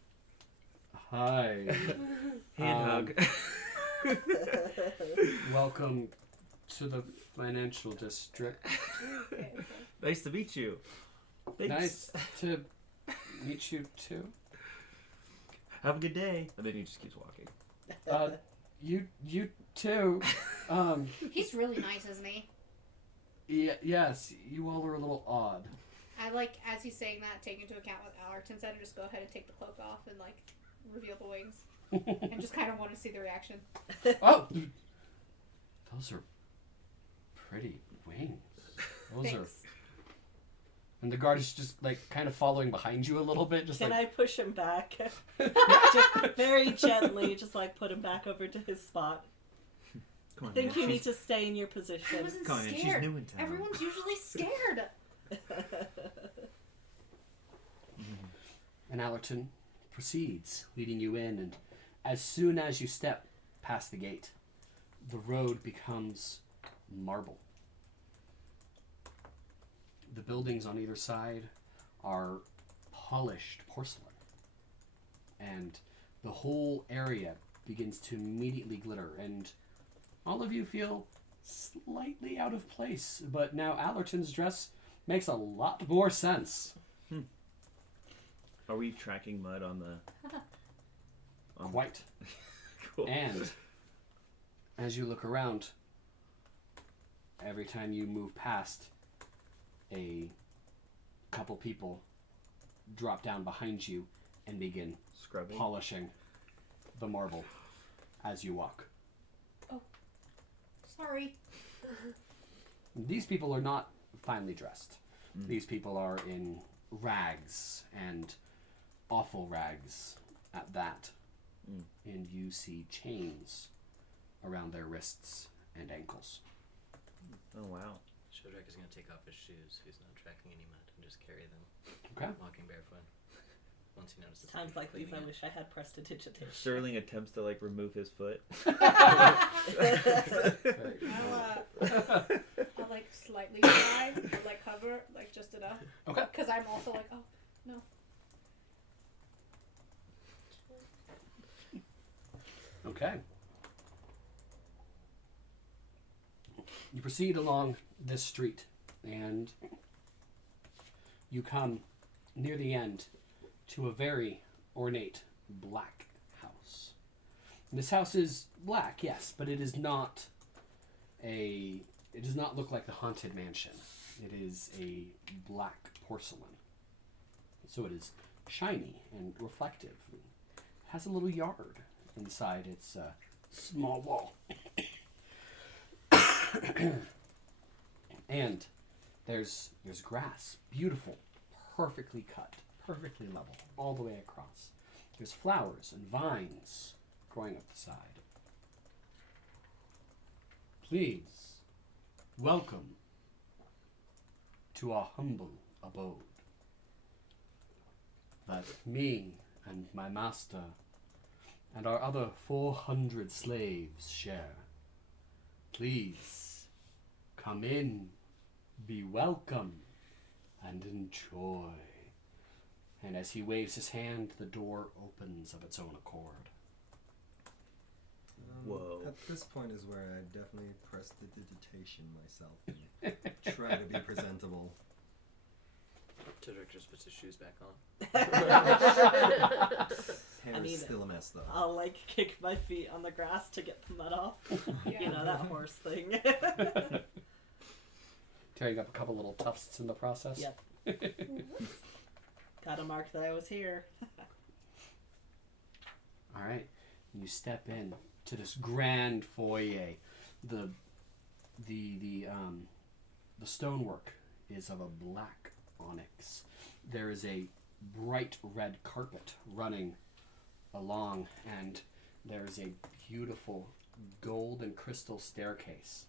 Hi. Hand hug. Welcome to the financial district. Nice to meet you. Thanks. Nice to meet you too. Have a good day. And then he just keeps walking. You too. He's really nice, isn't he? Yes, you all are a little odd. I like, as he's saying that, take into account what Allerton said, and just go ahead and take the cloak off and, like, reveal the wings. And just kind of want to see the reaction. Oh! Those are pretty wings. Those are... Thanks. And the guard is just, like, kind of following behind you a little bit. Just Can like... I push him back? Just very gently, just like put him back over to his spot. Come on, I think man. you need She's- to stay in your I position. wasn't Come on, man. scared. She's new in town. Everyone's usually scared. And Allerton proceeds, leading you in, and as soon as you step past the gate, the road becomes marble. The buildings on either side are polished porcelain, and the whole area begins to immediately glitter, and all of you feel slightly out of place, but now Allerton's dress makes a lot more sense. Are we tracking mud on the... Quite. Cool. And as you look around, every time you move past, a couple people drop down behind you and begin Scrubbing. polishing the marble. as you walk. Sorry. These people are not finely dressed. Mm. These people are in rags, and awful rags at that. Mm. And you see chains around their wrists and ankles. Oh wow. Chodrak is going to take off his shoes. He's not tracking any mud and just carry them. Okay. Walking barefoot. Once he notices. Times like these, I cleaning wish I had prestidigitation. Sterling attempts to like remove his foot. I'll like slightly try, or like cover, like just enough. Okay. Because I'm also like, oh no. Okay. You proceed along this street, and you come near the end to a very ornate black house. And this house is black, yes, but it is not a... It does not look like the Haunted Mansion. It is a black porcelain. So it is shiny and reflective. It has a little yard inside its small wall. And there's grass, beautiful, perfectly cut, perfectly level, all the way across. There's flowers and vines growing up the side. Please, welcome to our humble abode that me and my master and our other 400 slaves share. Please, come in, be welcome, and enjoy. And as he waves his hand, the door opens of its own accord. Whoa. At this point is where I definitely press the digitation myself and try to be presentable. Chodrak just puts his shoes back on. Hair I mean, is still a mess, though. I'll like kick my feet on the grass to get the mud off. Yeah. You know, that horse thing. Tearing up a couple little tufts in the process. Yep. Gotta mark that I was here. All right, you step in to this grand foyer. The stonework is of a black onyx. There is a bright red carpet running along, and there is a beautiful gold and crystal staircase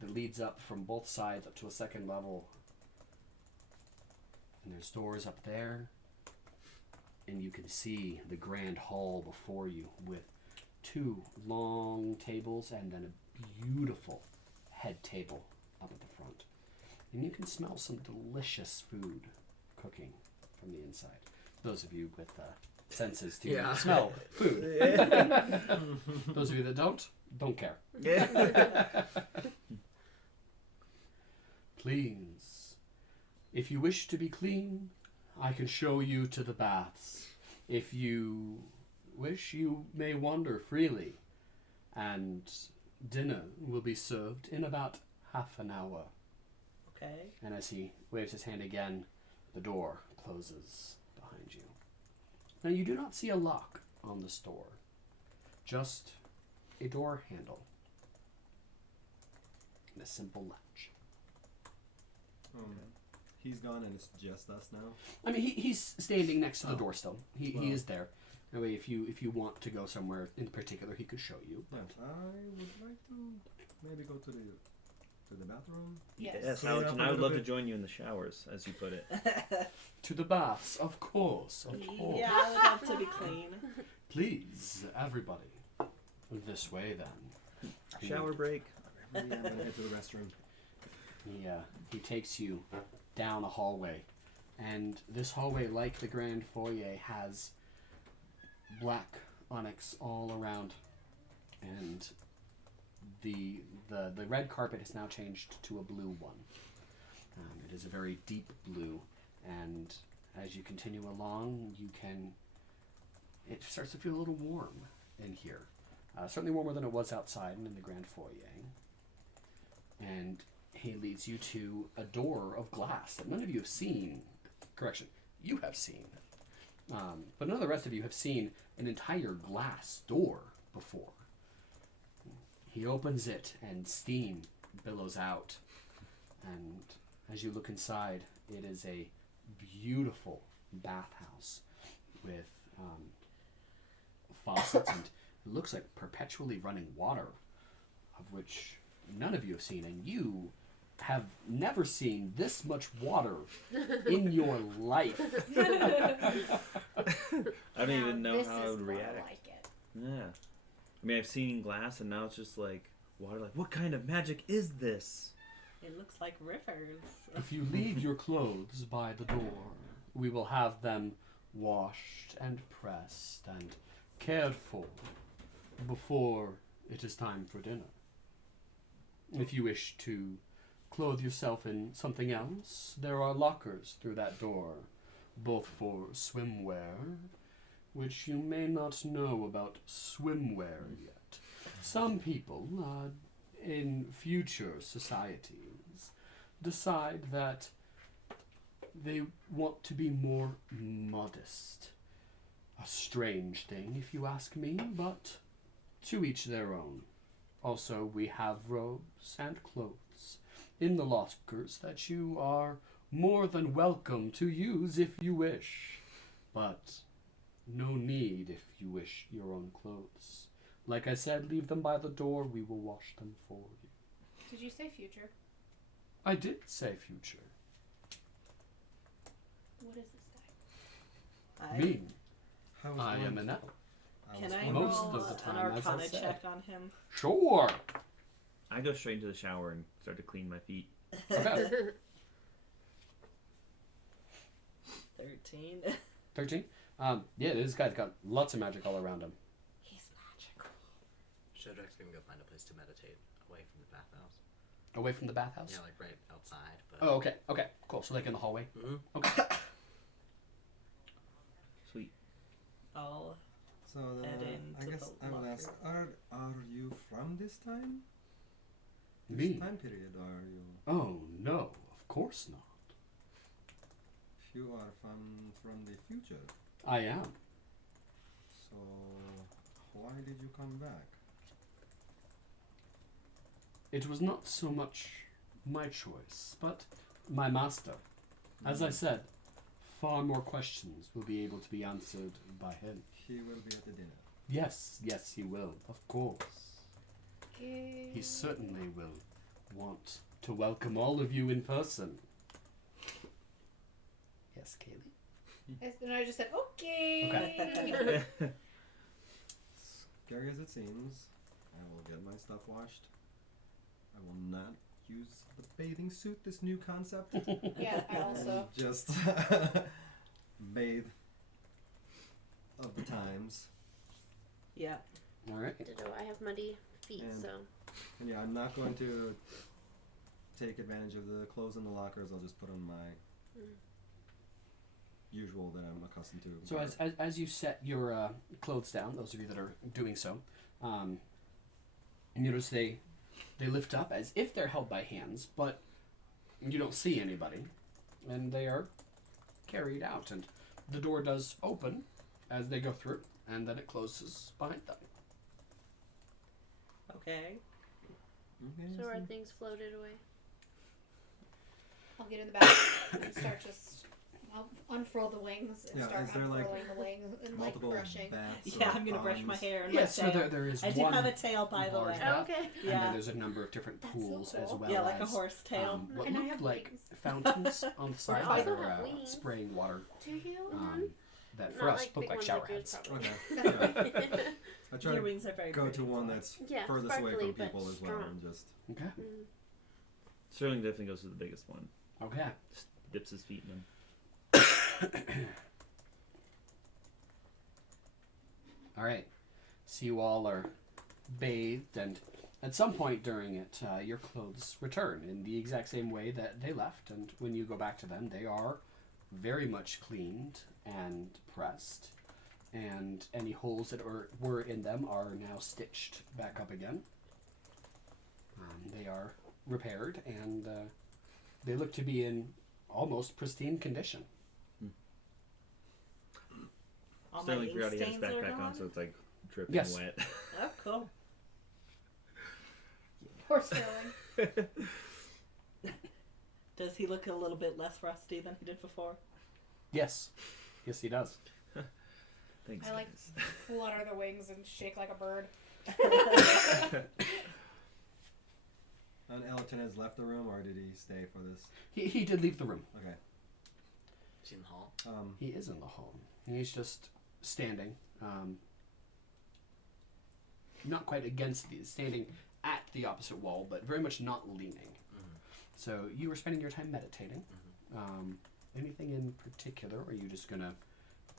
that leads up from both sides up to a second level. And there's doors up there, and you can see the grand hall before you with 2 long tables and then a beautiful head table up at the front. And you can smell some delicious food cooking from the inside. Those of you with senses to Yeah. smell food. Those of you that don't care. Please, if you wish to be clean, I can show you to the baths. If you wish, you may wander freely, and dinner will be served in about half an hour. Okay. And as he waves his hand again, the door closes behind you. Now you do not see a lock on the store, just a door handle and a simple latch. He's gone and it's just us now. I mean, he's standing next to the Oh. door still. He is there. Anyway, if you want to go somewhere in particular, he could show you. Yes, I would like to maybe go to the bathroom. Yes. Yes, Clean up Alex, and a I would little love to bit. join you in the showers, as you put it. To the baths, of course, of course. Yeah, I would love to be clean. Please, everybody. This way, then. Shower break. I'm gonna head to the restroom. He takes you down a hallway, and this hallway, like the grand foyer, has black onyx all around, and the red carpet has now changed to a blue one. It is a very deep blue, and as you continue along, it starts to feel a little warm in here. Certainly warmer than it was outside and in the grand foyer. And he leads you to a door of glass that none of you have seen. Correction, you have seen. But none of the rest of you have seen an entire glass door before. He opens it, and steam billows out. And as you look inside, it is a beautiful bathhouse with faucets, and it looks like perpetually running water, of which none of you have seen, and you have never seen this much water in your life. I don't even know how I This would is more react. like it. Yeah. I mean, I've seen glass, and now it's just like water. Like, what kind of magic is this? It looks like rivers. If you leave your clothes by the door, we will have them washed and pressed and cared for before it is time for dinner. If you wish to clothe yourself in something else, there are lockers through that door, both for swimwear, which you may not know about swimwear yet. Some people, in future societies, decide that they want to be more modest. A strange thing, if you ask me, but to each their own. Also, we have robes and clothes in the lockers that you are more than welcome to use if you wish. But no need if you wish your own clothes. Like I said, leave them by the door. We will wash them for you. Did you say future? I did say future. What is this guy? Me. How was I lunch? am an elf. Can I Most roll of the time, an as I Arcana said. check on him? Sure. I go straight into the shower and start to clean my feet. Okay. 13. 13. Yeah, this guy's got lots of magic all around him. He's magical. Chodrak's gonna go find a place to meditate away from the bathhouse. Away from the bathhouse? Yeah, like right outside. But Oh, okay. Okay, cool. So like in the hallway? Mhm. Okay. Sweet. I'll So Head I into guess the I will locker. ask: Are you from this time? Me? Which time period are you? Oh, no. Of course not. If you are from the future, I am. so why did you come back? It was not so much my choice, but my master. As I said, far more questions will be able to be answered by him. He will be at the dinner. Yes, yes, he will. Of course. Okay. He certainly will want to welcome all of you in person. Yes, Caleigh? And I just said, okay. Okay. Scary as it seems, I will get my stuff washed. I will not use the bathing suit, this new concept. Yeah, I also. And just bathe of the times. Yeah. All right. Ditto, I have muddy feet, And- so. And yeah, I'm not going to take advantage of the clothes in the lockers. I'll just put on my usual that I'm accustomed to. So as you set your clothes down, those of you that are doing so, you notice they lift up as if they're held by hands, but you don't see anybody, and they are carried out, and the door does open as they go through, and then it closes behind them. Okay. Okay, So are things floated away? I'll get in the back and start I'll unfurl the wings and Yeah, start is there, like, unfurling the wings and like multiple brushing. baths Yeah, or I'm gonna brush my ponds? hair and Yes, my so tail. there is I do one have a tail, by the large way. bath, Okay. and then Yeah. there's a number of different That's so pools as cool. well Yeah, like a as horse tail. what And I looked have like wings. fountains on the side I that also are have wings. spraying water. Do you? That Not for us like look big like ones shower like yours, heads. probably. Okay. I try Your to wings are very go pretty. to one that's Yeah, furthest away sparkly, from but people as well, strong. and just Okay. Mm. Sterling definitely goes to the biggest one. Okay. Just dips his feet in them. All right. So you all are bathed, and at some point during it, your clothes return in the exact same way that they left. And when you go back to them, they are very much cleaned and pressed, and any holes that were in them are now stitched back up again. They are repaired, and they look to be in almost pristine condition. All my Sterling ink forgot he had his stains are backpack on, gone? so it's like dripping Yes. wet. Oh, cool. Horse filling. Does he look a little bit less rusty than he did before? Yes. Yes, he does. Thanks, I like guys. flutter the wings and shake like a bird. And Elton has left the room, or did he stay for this? He did leave the room. Okay. Is he in the hall? He is in the hall. He's just standing. Not quite standing at the opposite wall, but very much not leaning. So you were spending your time meditating. Anything in particular, or are you just going to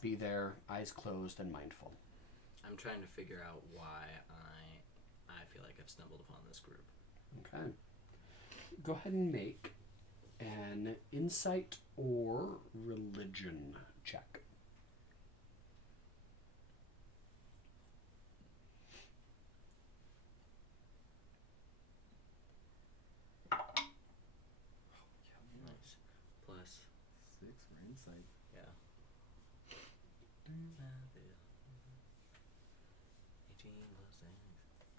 be there, eyes closed and mindful? I'm trying to figure out why I feel like I've stumbled upon this group. Okay. Go ahead and make an insight or religion check. Nice. Plus, 6 for insight. yeah. 18 plus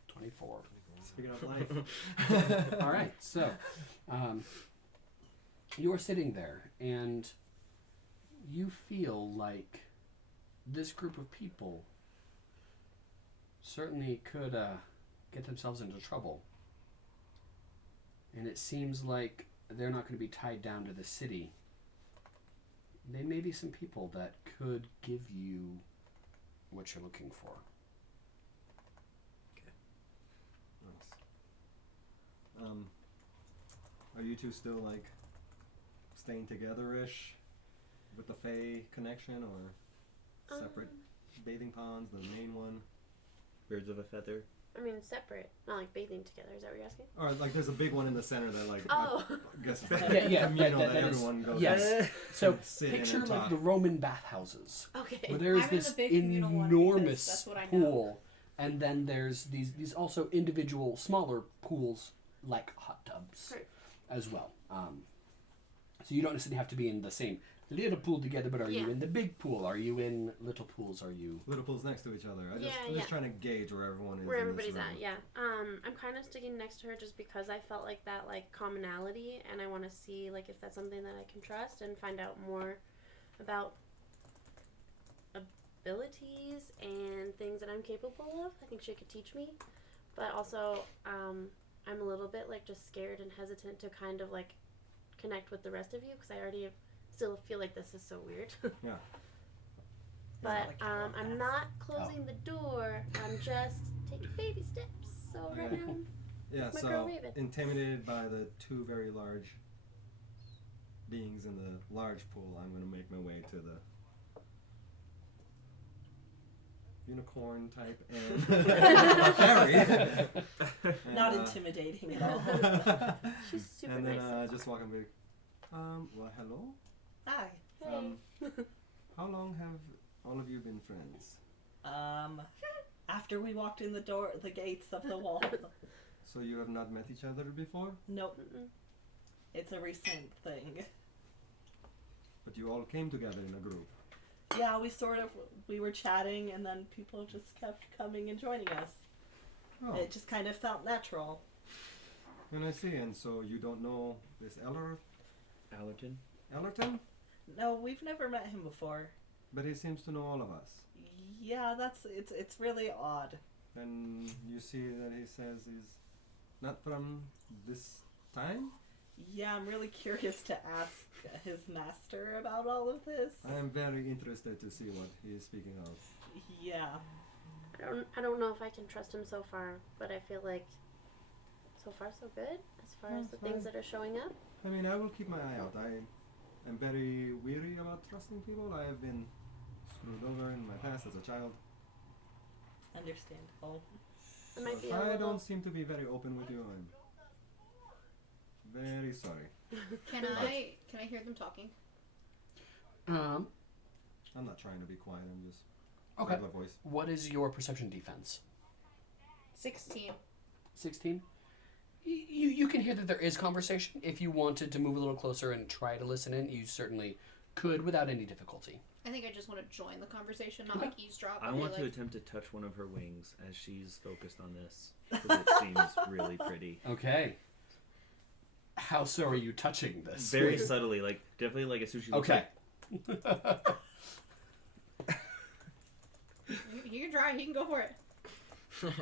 24. Let's figure out life. All right, so you're sitting there and you feel like this group of people certainly could get themselves into trouble. And it seems like they're not going to be tied down to the city. They may be some people that could give you what you're looking for. Nice. Are you two still like staying together-ish with the Fae connection, or separate bathing ponds, the main one? Birds of a feather. I mean, separate, not like bathing together. Is that what you're asking? Or like there's a big one in the center that like Oh. I guess it's like Yeah, communal that that is- everyone goes. yes. So sit in picture and like talk. the Roman bathhouses, Okay. where there's I'm in this the big communal one because enormous that's what I know. pool, and then there's these also individual smaller pools like hot tubs Right. as well. So you don't necessarily have to be in the same little pool together, but are you Yeah. in the big pool? Are you in little pools? Are you? Little pools next to each other. I'm Yeah, just yeah. trying to gauge where everyone is. Where in everybody's this at, room. yeah. I'm kind of sticking next to her just because I felt like that like commonality, and I want to see like if that's something that I can trust and find out more about abilities and things that I'm capable of. I think she could teach me, but also I'm a little bit like just scared and hesitant to kind of like connect with the rest of you because I already still feel like this is so weird. Yeah. But It's not like I'm Halloween. not closing the door. I'm just taking baby steps. So right Okay. now, Yeah, My girl so Rayvvin. intimidated by the two very large beings in the large pool, I'm going to make my way to the unicorn type and fairy. Not And, intimidating at all. she's super and then nice. just walk and be like, well, hello? Hi. Hey. How long have all of you been friends? After we walked in the gates of the wall. So you have not met each other before? Nope. Mm-mm. It's a recent thing. But you all came together in a group. Yeah, we were chatting and then people just kept coming and joining us. Oh, It just kind of felt natural. and I see. And so you don't know this Allerton. Ellerton? No, we've never met him before. But he seems to know all of us. Yeah, it's really odd. And you see that he says he's not from this time? Yeah, I'm really curious to ask his master about all of this. I am very interested to see what he is speaking of. Yeah. I don't know if I can trust him so far, but I feel like so far so good as far as the That's things fine. that are showing up. I mean, I will keep my eye out. I am very weary about trusting people. I have been screwed over in my past as a child. Understandable. It might be If a I little. don't seem to be very open with you, I'm very sorry. Can I hear them talking? Um, I'm not trying to be quiet. I'm just okay. regular voice. What is your perception defense? 16. 16? You can hear that there is conversation. If you wanted to move a little closer and try to listen in, you certainly could without any difficulty. I think I just want to join the conversation, not like eavesdrop. I but want to like, attempt to touch one of her wings as she's focused on this, because it seems really pretty. Okay. How so are you touching this? Very subtly, like definitely like as soon as she looks Okay. You can try. You can go for it.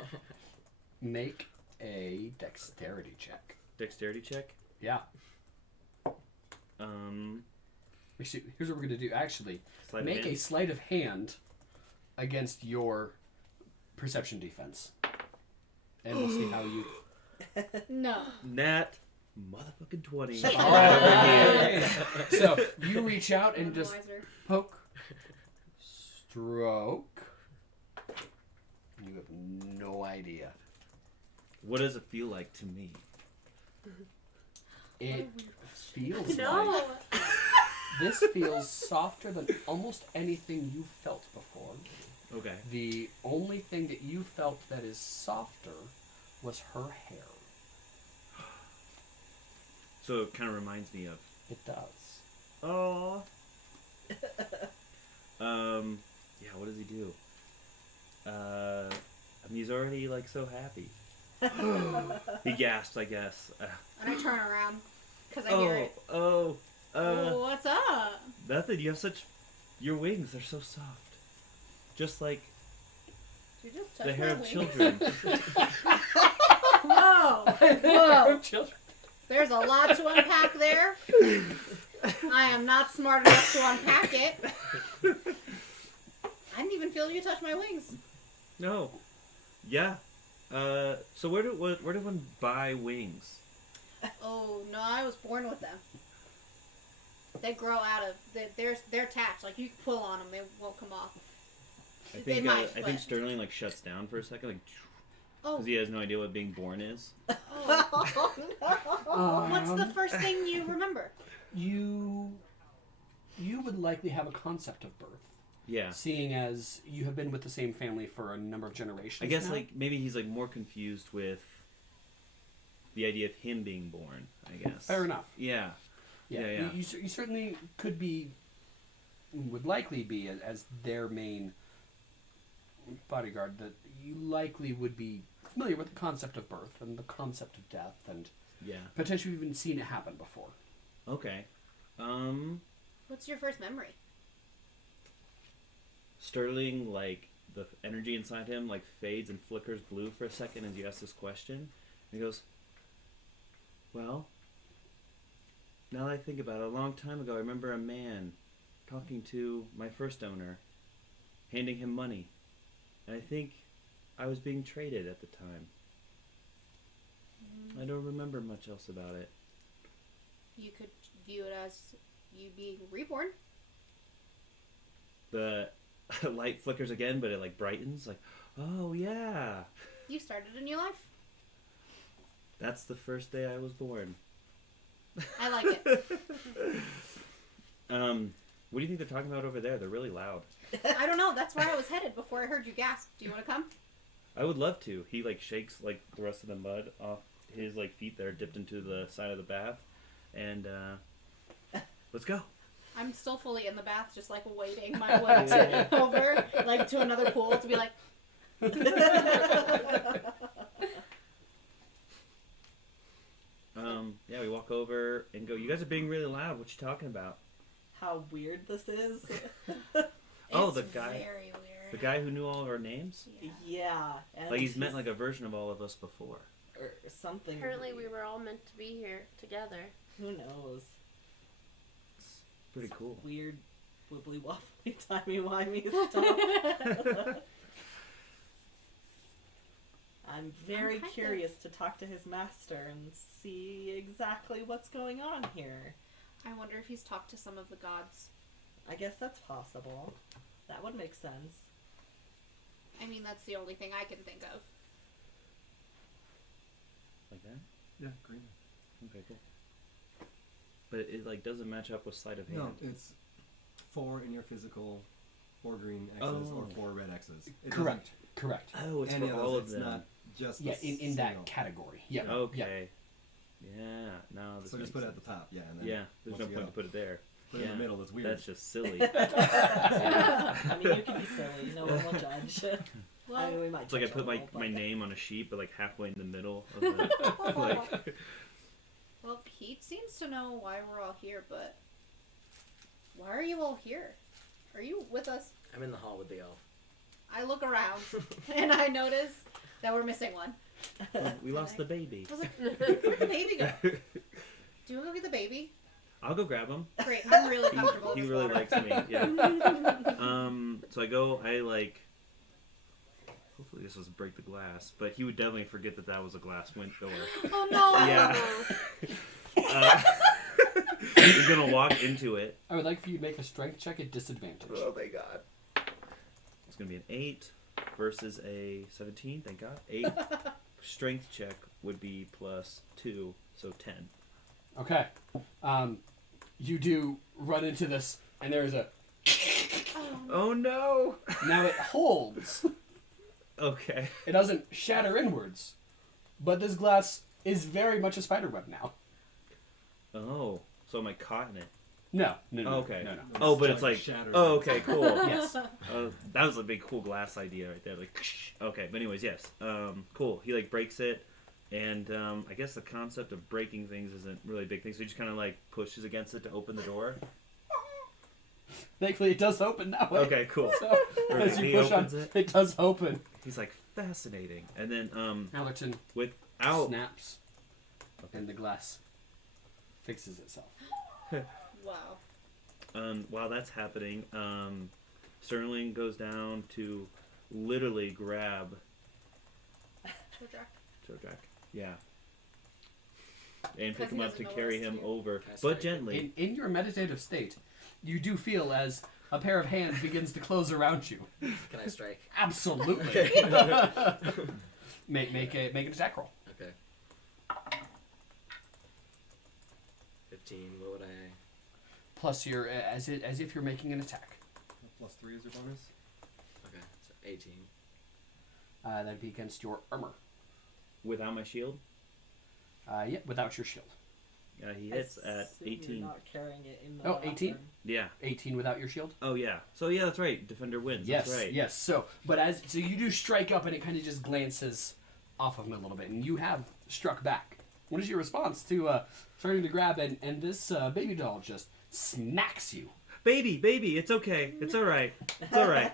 Make a dexterity check. dexterity check. Yeah. Sleight Here's what we're going to do. Actually, of make a hand. sleight of hand against your perception defense. And we'll see how you... No. Nat motherfucking 20. All right. So you reach out and I'm just wiser. poke, stroke. You have no idea. What does it feel like to me? It feels like No. this feels softer than almost anything you felt before. Okay. The only thing that you felt that is softer was her hair. So it kind of reminds me of. It does. Oh. Yeah. What does he do? I mean, he's already like so happy. He gasps, I guess. And I turn around because I hear it. Oh. What's up? Nothing. You have such. Your wings are so soft. Just like Did you just touch the hair my of wings? children. Whoa! Whoa! There's a lot to unpack there. I am not smart enough to unpack it. I didn't even feel you touch my wings. No. Yeah. So where did one buy wings? Oh no, I was born with them. They grow out of they're attached. Like you can pull on them, they won't come off. I They think might, I think but- Sterling like shuts down for a second, like Oh, because he has no idea what being born is. oh. What's the first thing you remember? You would likely have a concept of birth, Yeah. seeing as you have been with the same family for a number of generations. I guess now. like maybe he's like more confused with the idea of him being born. I guess. Fair enough. Yeah. Yeah. You certainly could be, would likely be as their main bodyguard. That you likely would be familiar with the concept of birth and the concept of death, and Yeah. potentially even seen it happen before. Okay. What's your first memory? Sterling, like the energy inside him, like fades and flickers blue for a second as you ask this question. And he goes, "Well, now that I think about it, a long time ago, I remember a man talking to my first owner, handing him money, and I think I was being traded at the time. I don't remember much else about it." You could view it as you being reborn. The light flickers again, but it like brightens. Like, oh yeah, You started a new life. that's the first day I was born. I like it. What do you think they're talking about over there? They're really loud. I don't know. That's where I was headed before I heard you gasp. Do you want to come? I would love to. He like shakes like the rest of the mud off his like feet that are dipped into the side of the bath, and let's go. I'm still fully in the bath, just like waiting my way to over, like to another pool to be like. Yeah, we walk over and go. You guys are being really loud. What you talking about? How weird this is. Oh, It's the guy. Very weird. The guy who knew all of our names. Yeah. Yeah. And Like he's met like a version of all of us before. or something. Apparently, we were all meant to be here together. Who knows? Pretty cool. Weird, wibbly wobbly, timey wimey stuff. I'm very kind curious to talk to his master and see exactly what's going on here. I wonder if he's talked to some of the gods. I guess that's possible. That would make sense. I mean, that's the only thing I can think of. Like that. Yeah, green. Okay, cool. But it like doesn't match up with sleight of hand. No, it's 4 in your physical, 4 green X's or Oh. 4 red X's. It Correct. Oh, it's doesn't- Any for of all those, of it's them. not just Yeah, the in that single. category. Yeah. Yeah. Okay. Yeah. No. This So just makes put it at sense. the top, yeah. And then Yeah. There's once no you point go- to put it there. Put it in the middle. That's weird. That's just silly. I mean, you can be silly. No one will judge. Well, I mean, we might It's like I judge a put little, my but- name on a sheet, but like halfway in the middle of the like. well, Pete seems to know why we're all here, but why are you all here? Are you with us? I'm in the hall with the elf. I look around and I notice that we're missing one. We lost the baby. I was like, where'd the baby go? Do you want to go get the baby? I'll go grab him. Great, I'm really comfortable He with this really water. likes me. Yeah. So I go. I like. Hopefully this doesn't break the glass, but he would definitely forget that that was a glass door. Oh no! Yeah. He's gonna walk into it. I would like for you to make a strength check at disadvantage. Oh my god. It's gonna be an 8 versus a 17. Thank God. 8 strength check would be +2, so 10. Okay. You do run into this, and there's a... Oh no. Now it holds. Okay. It doesn't shatter inwards. But this glass is very much a spiderweb now. Oh, so am I caught in it? No. Oh, okay. No. Oh, but it's like. Shattered. Oh, okay, cool. Yes. That was a big cool glass idea right there. Like, okay, but anyways, yes. Cool. He like breaks it, and I guess the concept of breaking things isn't really a big thing. So he just kind of like pushes against it to open the door. Thankfully, it does open that way. Okay, cool. So, Or as he you push on, opens it. it does open. He's like fascinating, and then Allerton without snaps, and the glass fixes itself. Wow. while that's happening, Sterling goes down to literally grab Chodrak. Yeah. And pick Because he him up doesn't to know carry what else him to do. over, Can I but strike him? gently. In your meditative state, you do feel as a pair of hands begins to close around you. Can I strike? Absolutely. make an attack roll. Okay. 15. What would I? Plus your as if you're making an attack. +3 is your bonus. Okay, so 18. That'd be against your armor. Without my shield, Yeah, without your shield. he hits at Assume you're 18. not carrying it in the Oh, 18? bathroom. Yeah. 18 without your shield. Oh yeah. So yeah, that's right. Defender wins. Yes, That's right. yes. So you do strike up, and it kind of just glances off of him a little bit, and you have struck back. What is your response to starting to grab, and this baby doll just smacks you? Baby, it's okay. It's all right. It's all right.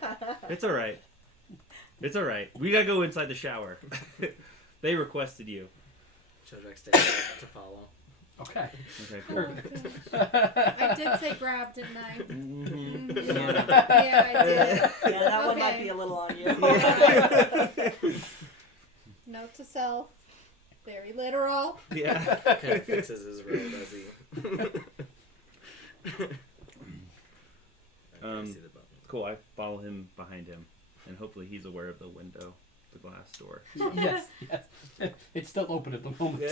It's all right. It's all right. We gotta go inside the shower. They requested you. Chodrak stands up to follow. Okay. Okay, cool. I did say grab, didn't I? Mhm. Yeah, I did. Yeah, that one might Okay. be a little on you. Note to self. Very literal. Yeah. Kind of fixes his robe as he. I see the button. Cool. I follow him behind him, and hopefully he's aware of the window, the glass door. Yes. It's still open at the moment.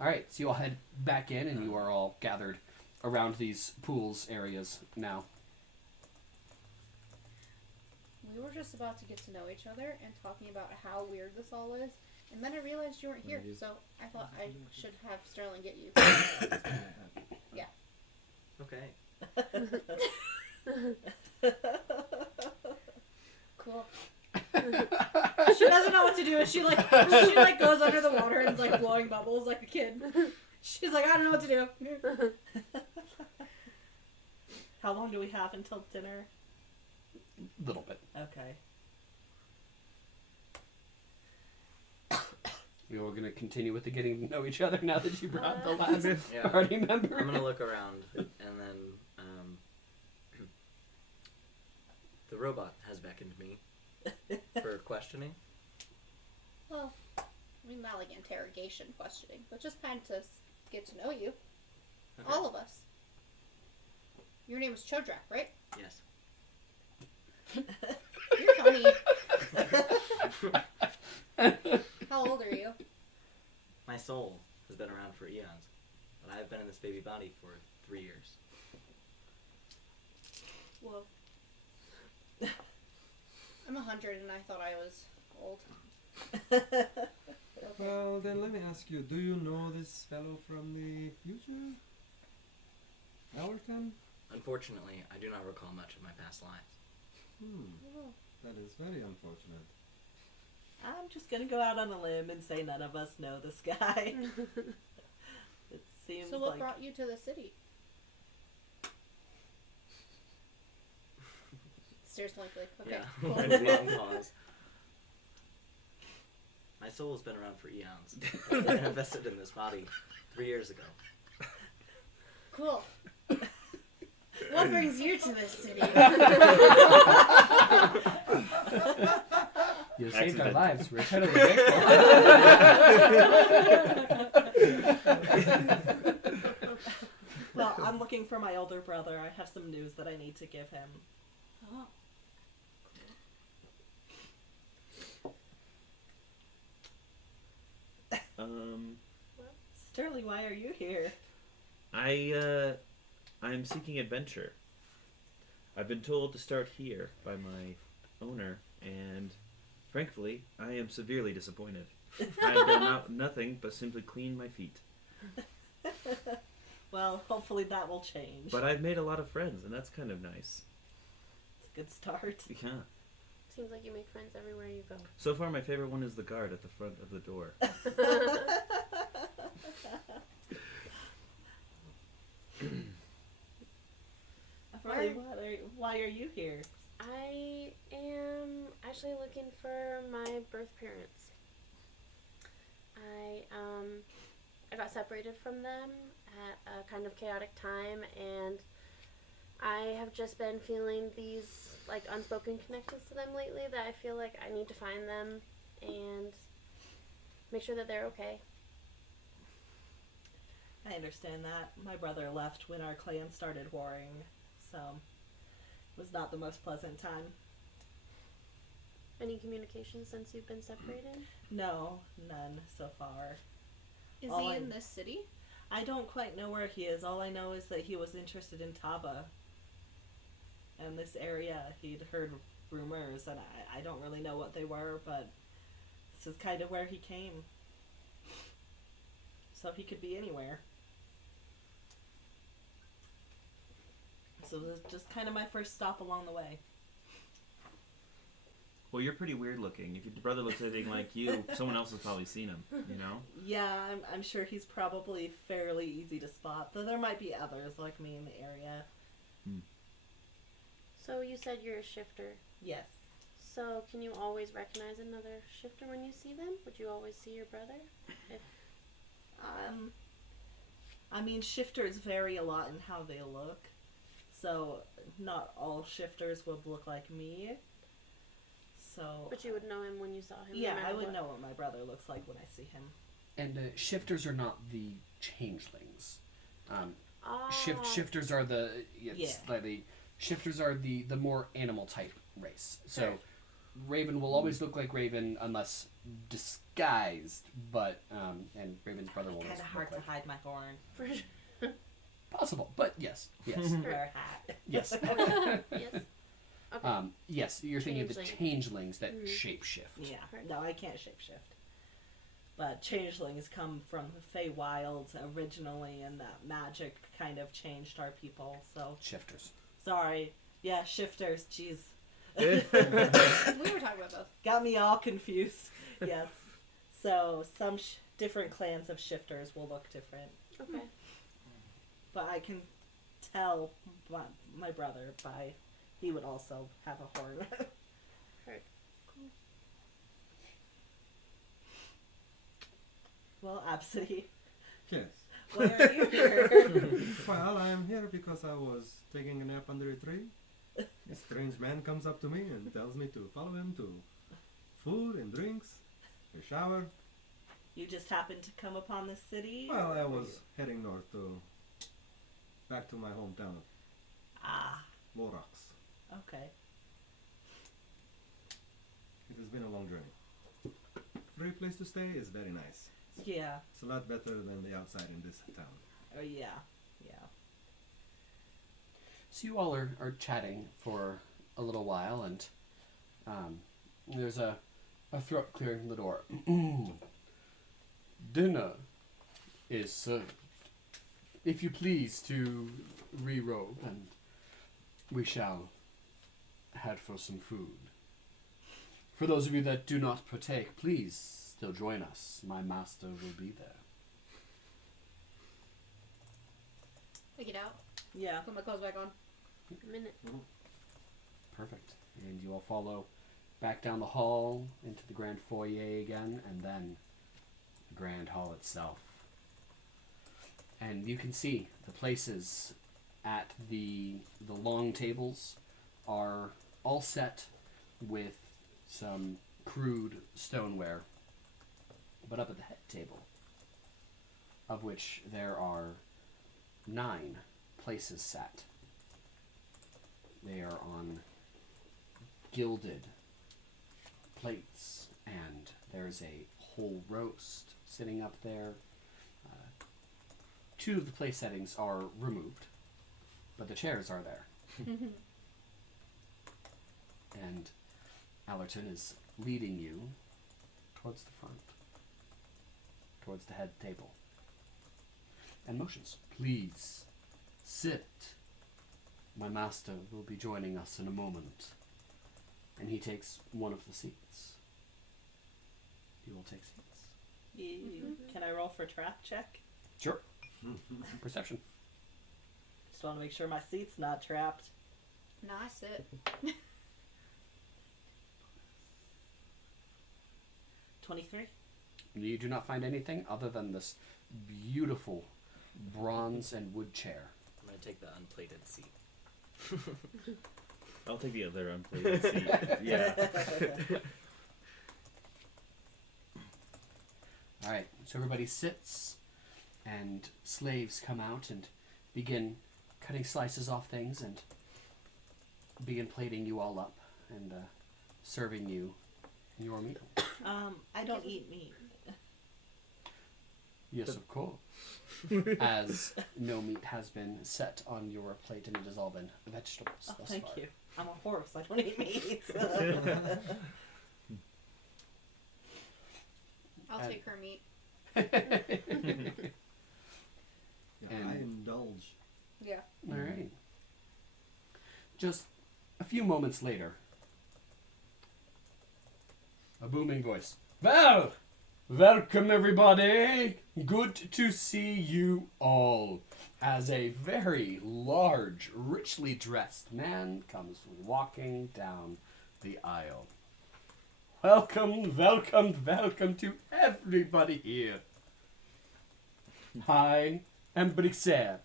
All right, so you all head back in, and you are all gathered around these pools areas now. We were just about to get to know each other and talking about how weird this all is, and then I realized you weren't here, so I thought I should have Sterling get you. Okay. Cool. She doesn't know what to do, and she goes under the water and is like blowing bubbles like a kid. She's like, I don't know what to do. How long do we have until dinner? Little bit. Okay. We are going to continue with the getting to know each other now that you brought the last Yeah. party member. I'm gonna look around, and then the robot has beckoned me for questioning. Well, I mean, not like interrogation questioning, but just kind of to get to know you. Okay. All of us. Your name is Chodrak, right? Yes. You're funny. How old are you? My soul has been around for eons, but I've been in this baby body for 3 years. Whoa. I'm 100 and I thought I was old. Well, then let me ask you, do you know this fellow from the future? chieftain? Unfortunately, I do not recall much of my past lives. That is very unfortunate. I'm just gonna go out on a limb and say none of us know this guy. It seems So what like brought you to the city? Stares blankly. Okay. Yeah. Cool. Long pause. My soul has been around for eons. I invested in this body 3 years ago. Cool. What brings you to this city? You saved our Accident. lives. We're totally grateful. well, I'm looking for my older brother. I have some news that I need to give him. Oh. Sterling, why are you here? I'm seeking adventure. I've been told to start here by my owner, and frankly, I am severely disappointed. I've done nothing but simply clean my feet. Well, hopefully that will change. But I've made a lot of friends, and that's kind of nice. It's a good start. Yeah. Seems like you make friends everywhere you go. So far, my favorite one is the guard at the front of the door. Why are you here? I am actually looking for my birth parents. I got separated from them at a kind of chaotic time, and I have just been feeling these like unspoken connections to them lately that I feel like I need to find them and make sure that they're okay. I understand that. My brother left when our clan started warring, so it was not the most pleasant time. Any communication since you've been separated? No, none so far. Is All he I- in this city? I don't quite know where he is. All I know is that he was interested in Taba and this area. He'd heard rumors, and I don't really know what they were, but this is kind of where he came. So he could be anywhere. So this is just kind of my first stop along the way. Well, you're pretty weird looking. If your brother looks anything like you, someone else has probably seen him, you know? Yeah, I'm sure he's probably fairly easy to spot, though there might be others like me in the area. So you said you're a shifter. Yes. So can you always recognize another shifter when you see them? Would you always see your brother? I mean, shifters vary a lot in how they look. So not all shifters would look like me. So But you would know him when you saw him. no yeah, matter I would what. know what my brother looks like when I see him. And shifters are not the changelings. Ah. Shifters are the Yeah. slightly. Shifters are the more animal type race. So Rayvvin will always look like Rayvvin unless disguised, but and Raven's brother will Kind always of hard look to hide my horn. For sure. possible, but yes, Wear a hat. yes. Yes. Okay. Yes, you're thinking of the Changeling. changelings that Mhm. shapeshift. Yeah. Right. No, I can't shapeshift. But changelings come from the Fae-Wild originally, and that magic kind of changed our people. So Shifters. sorry. Yeah, shifters. Jeez. We were talking about both. Got me all confused. Yes. So some different clans of shifters will look different, Okay. but I can tell my brother by he would also have a horn. Heard. Well, Absidee, Yes. why are you here? Well, I am here because I was taking a nap under a tree. A strange man comes up to me and tells me to follow him to food and drinks, a shower. You just happened to come upon the city? Well, I or were was you- heading north back to my hometown of Ah, Morax. okay. It has been a long journey. Free place to stay is very nice. Yeah. It's a lot better than the outside in this town. Oh, yeah. Yeah. So you all are chatting for a little while, and there's a throat clearing in the door. Dinner is served. If you please to re-robe, and we shall head for some food. For those of you that do not partake, please still join us. My master will be there. I get out. Yeah. Put my clothes back on. A minute. Perfect. And you all follow back down the hall into the grand foyer again, and then the grand hall itself. And you can see the places at the long tables are all set with some crude stoneware. But up at the head table, of which there are 9 places set, they are on gilded plates, and there's a whole roast sitting up there. 2 of the place settings are removed, but the chairs are there. And Allerton is leading you towards the front, towards the head table, and motions, please sit. My master will be joining us in a moment. And he takes one of the seats. You will take seats. Can I roll for trap check? Sure. Perception. Just want to make sure my seat's not trapped. Nah, I sit. 23. You do not find anything other than this beautiful bronze and wood chair. I'm going to take the unplated seat. I'll take the other unplated seat. Yeah. Alright, so everybody sits, and slaves come out and begin cutting slices off things and begin plating you all up and serving you your meal. I don't eat meat. Yes, of course. As no meat has been set on your plate, and it has all been vegetables Oh, thus thank far. you. I'm a horse. I don't eat meat. I'll take her meat. Yeah, And- I indulge. Yeah. Alright. Just a few moments later, a booming voice. Well, welcome everybody. Good to see you all. As a very large, richly dressed man comes walking down the aisle. Welcome, welcome, welcome to everybody here. I am Brixer.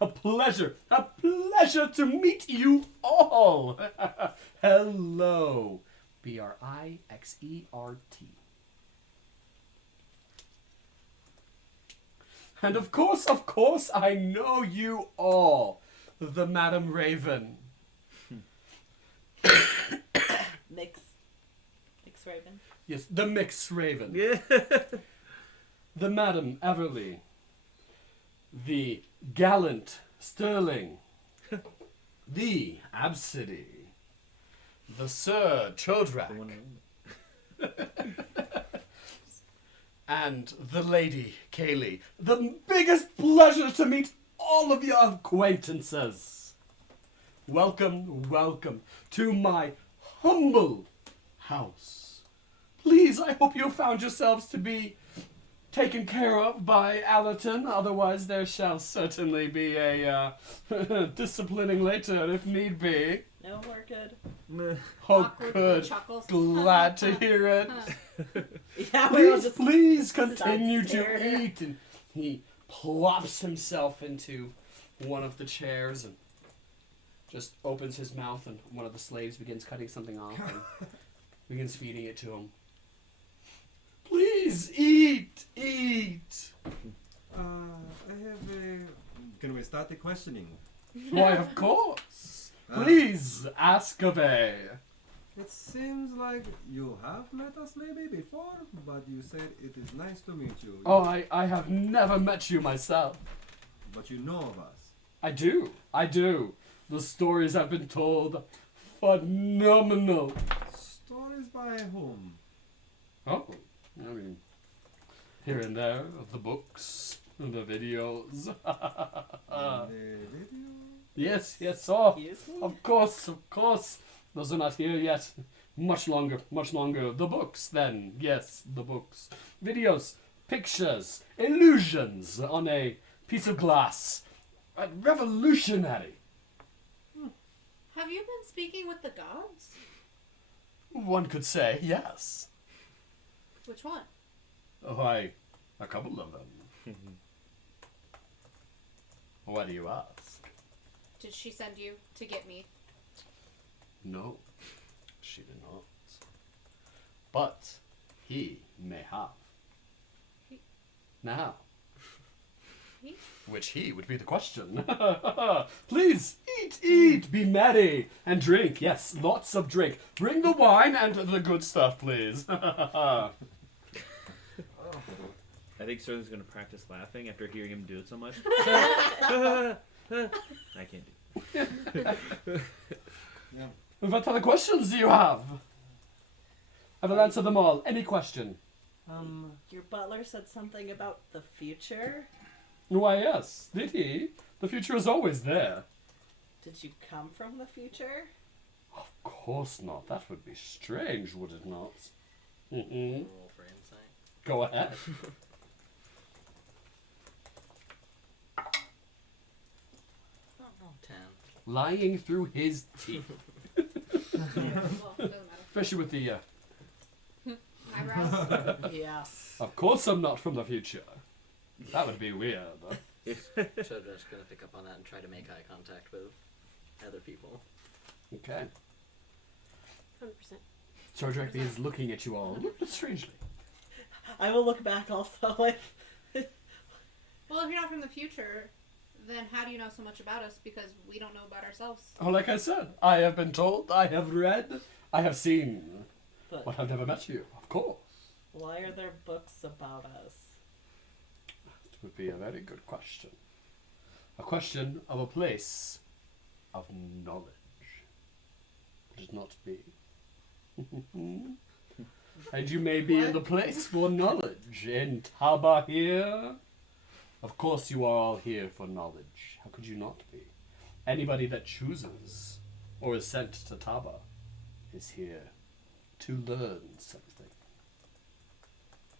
A pleasure to meet you all. Hello. Brixert. And of course, I know you all. The Madam Rayvvin. Mix Raven. Yes, the Mix Raven. Yeah. The Madam Everlee. The Gallant Sterling. The Absidee. The Sir Chodrak. The one and only. And the Lady Caleigh. The biggest pleasure to meet all of your acquaintances. Welcome, welcome to my humble house. Please, I hope you found yourselves to be taken care of by Allerton. Otherwise, there shall certainly be a disciplining later if need be. No, we're good. Oh, Awkward good. chuckles. Glad to hear it. Yeah, we all Please, just please continue stare. to eat. And he plops himself into one of the chairs and just opens his mouth, and one of the slaves begins cutting something off and begins feeding it to him. Please eat, eat. I have a... Can we start the questioning? Why, of course. Please ask away. It seems like you have met us maybe before, but you said it is nice to meet you. Oh, I have never met you myself. But you know of us. I do. The stories have been told. Phenomenal. Stories by whom? Oh, I mean, here and there, the books, the videos. The Yes, oh, Excuse me? of course. Those are not here yet. Much longer. The books, then. Yes, the books. Videos, pictures, illusions on a piece of glass. Revolutionary. Have you been speaking with the gods? One could say, yes. Which one? Why, a couple of them. Why do you ask? Did she send you to get me? No, she did not. But he may have. He- Now. He? Which he would be the question. Please, eat, be merry, and drink. Yes, lots of drink. Bring the wine and the good stuff, please. I think Sterling's going to practice laughing after hearing him do it so much. I can't do it. Yeah. What other questions do you have? I will answer them all. Any question? Your butler said something about the future. Why, yes. Did he? The future is always there. Did you come from the future? Of course not. That would be strange, would it not? Roll for insight. Go ahead. Oh, 10. Lying through his teeth. Well, it doesn't matter. Especially with the, Eyebrows? Yeah. of course I'm not from the future. That would be weird. Chodrak's gonna pick up on that and try to make eye contact with other people. Okay. 100%. Chodrak is looking at you all a little strangely. I will look back also. Like, Well, if you're not from the future, then how do you know so much about us? Because we don't know about ourselves. Oh, like I said, I have been told, I have read, I have seen, but but I've never met you, of course. why are there books about us? It would be a very good question. A question of a place of knowledge. Would it not be? And you may be in the place for knowledge. In Taba here? Of course you are all here for knowledge. How could you not be? Anybody that chooses or is sent to Taba is here to learn something.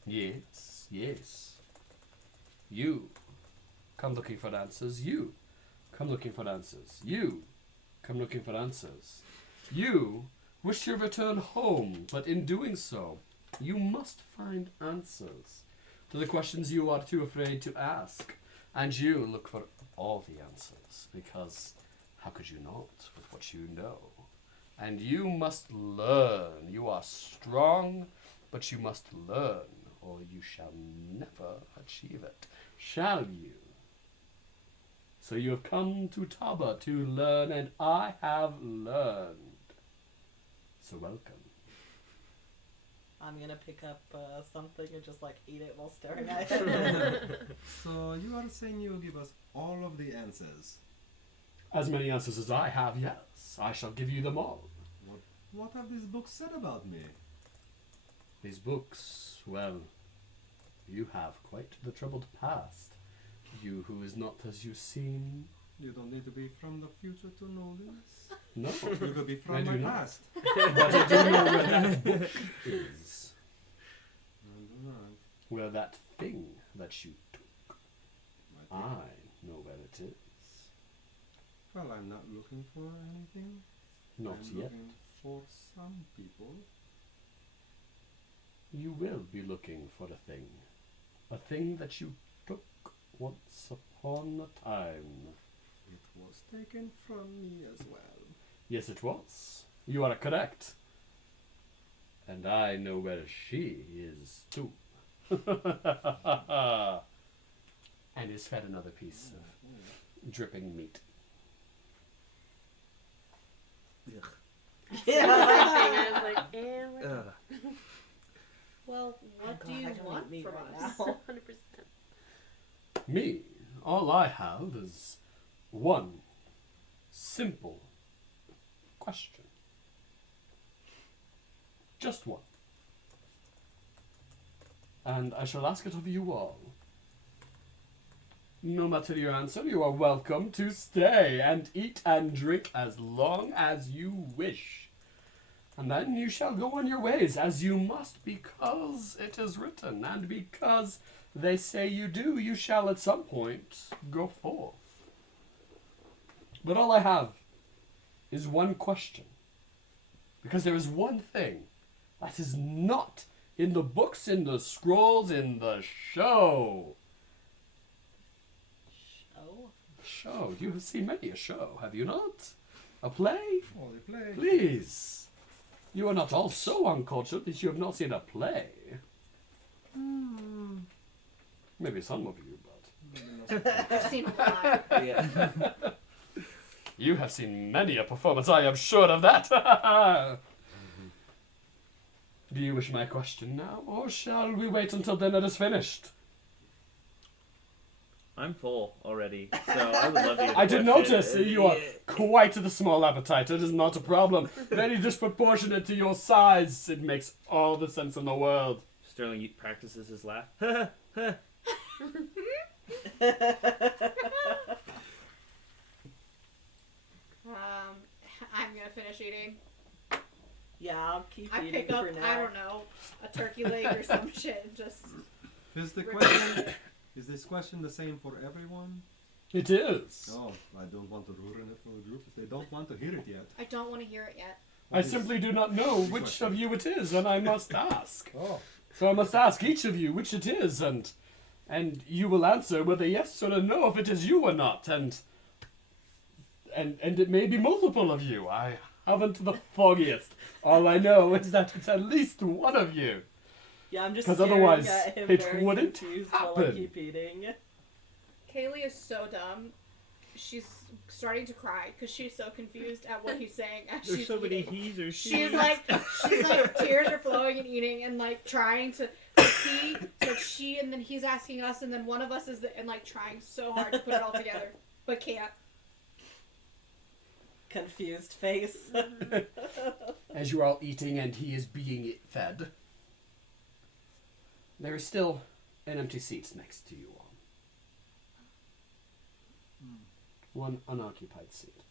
Yes, yes. You come looking for answers. You come looking for answers. You come looking for answers. You wish to return home, but in doing so, you must find answers to the questions you are too afraid to ask. And you look for all the answers, because how could you not with what you know? And you must learn. You are strong, but you must learn, or you shall never achieve it. Shall you? So you have come to Taba to learn, and I have learned. So welcome. I'm gonna pick up something and just like eat it while staring at it. So you are saying you will give us all of the answers. As many answers as I have, yes. I shall give you them all. What have these books said about me? These books, well, you have quite the troubled past. You who is not as you seem. You don't need to be from the future to know this. No. You could be I from do my not. past. But I do know where that book is. I do not. Where that thing that you took. I I think- know where it is. Well, I'm not looking for anything. Not I'm yet. looking for some people. You will be looking for a thing. A thing that you took once upon a time. It was taken from me as well. Yes, it was. You are correct. And I know where she is too. And is fed another piece of dripping meat. Same thing. I was like, and we're done. Well, what do God, you I don't want eat meat from right us? now. 100%. Me, all I have is one simple question. Just one. And I shall ask it of you all. No matter your answer, you are welcome to stay and eat and drink as long as you wish. And then you shall go on your ways, as you must, because it is written, and because they say you do, you shall at some point go forth. But all I have is one question. Because there is one thing that is not in the books, in the scrolls, in the show. Show? You have seen many a show, have you not? A play? Oh, they play. Please. You are not all so uncultured that you have not seen a play. Maybe some of you, but... I've seen a lot. Yeah. You have seen many a performance, I am sure of that. Do you wish my question now, or shall we wait until dinner is finished? I'm full already, so I would love to get a I did question. notice you are quite the small appetite. It is not a problem. Very disproportionate to your size. It makes all the sense in the world. Sterling practices his laugh. I'm gonna finish eating. Yeah, I'll keep I eating pick up, for now. I don't know, a turkey leg or some shit. And just Is the question? Is this question the same for everyone? It is. Oh, I don't want to ruin it for the group if they don't want to hear it yet. I don't want to hear it yet. I simply do not know which of you it is, and I must ask. Oh, So I must ask each of you which it is, and you will answer whether yes or no if it is you or not, and it may be multiple of you. I haven't the foggiest. All I know is that it's at least one of you. Yeah, I'm just 'Cause staring otherwise at him it very wouldn't confused while I happen. keep eating. Kaylee is so dumb. She's starting to cry because she's so confused at what he's saying as There's she's so many eating. he's or she's. She's like, tears are flowing and eating and like trying to. He said she, and then he's asking us, and then one of us is and like trying so hard to put it all together, but can't. Confused face. As you are all eating and he is being fed, there is still an empty seat next to you all. One unoccupied seat.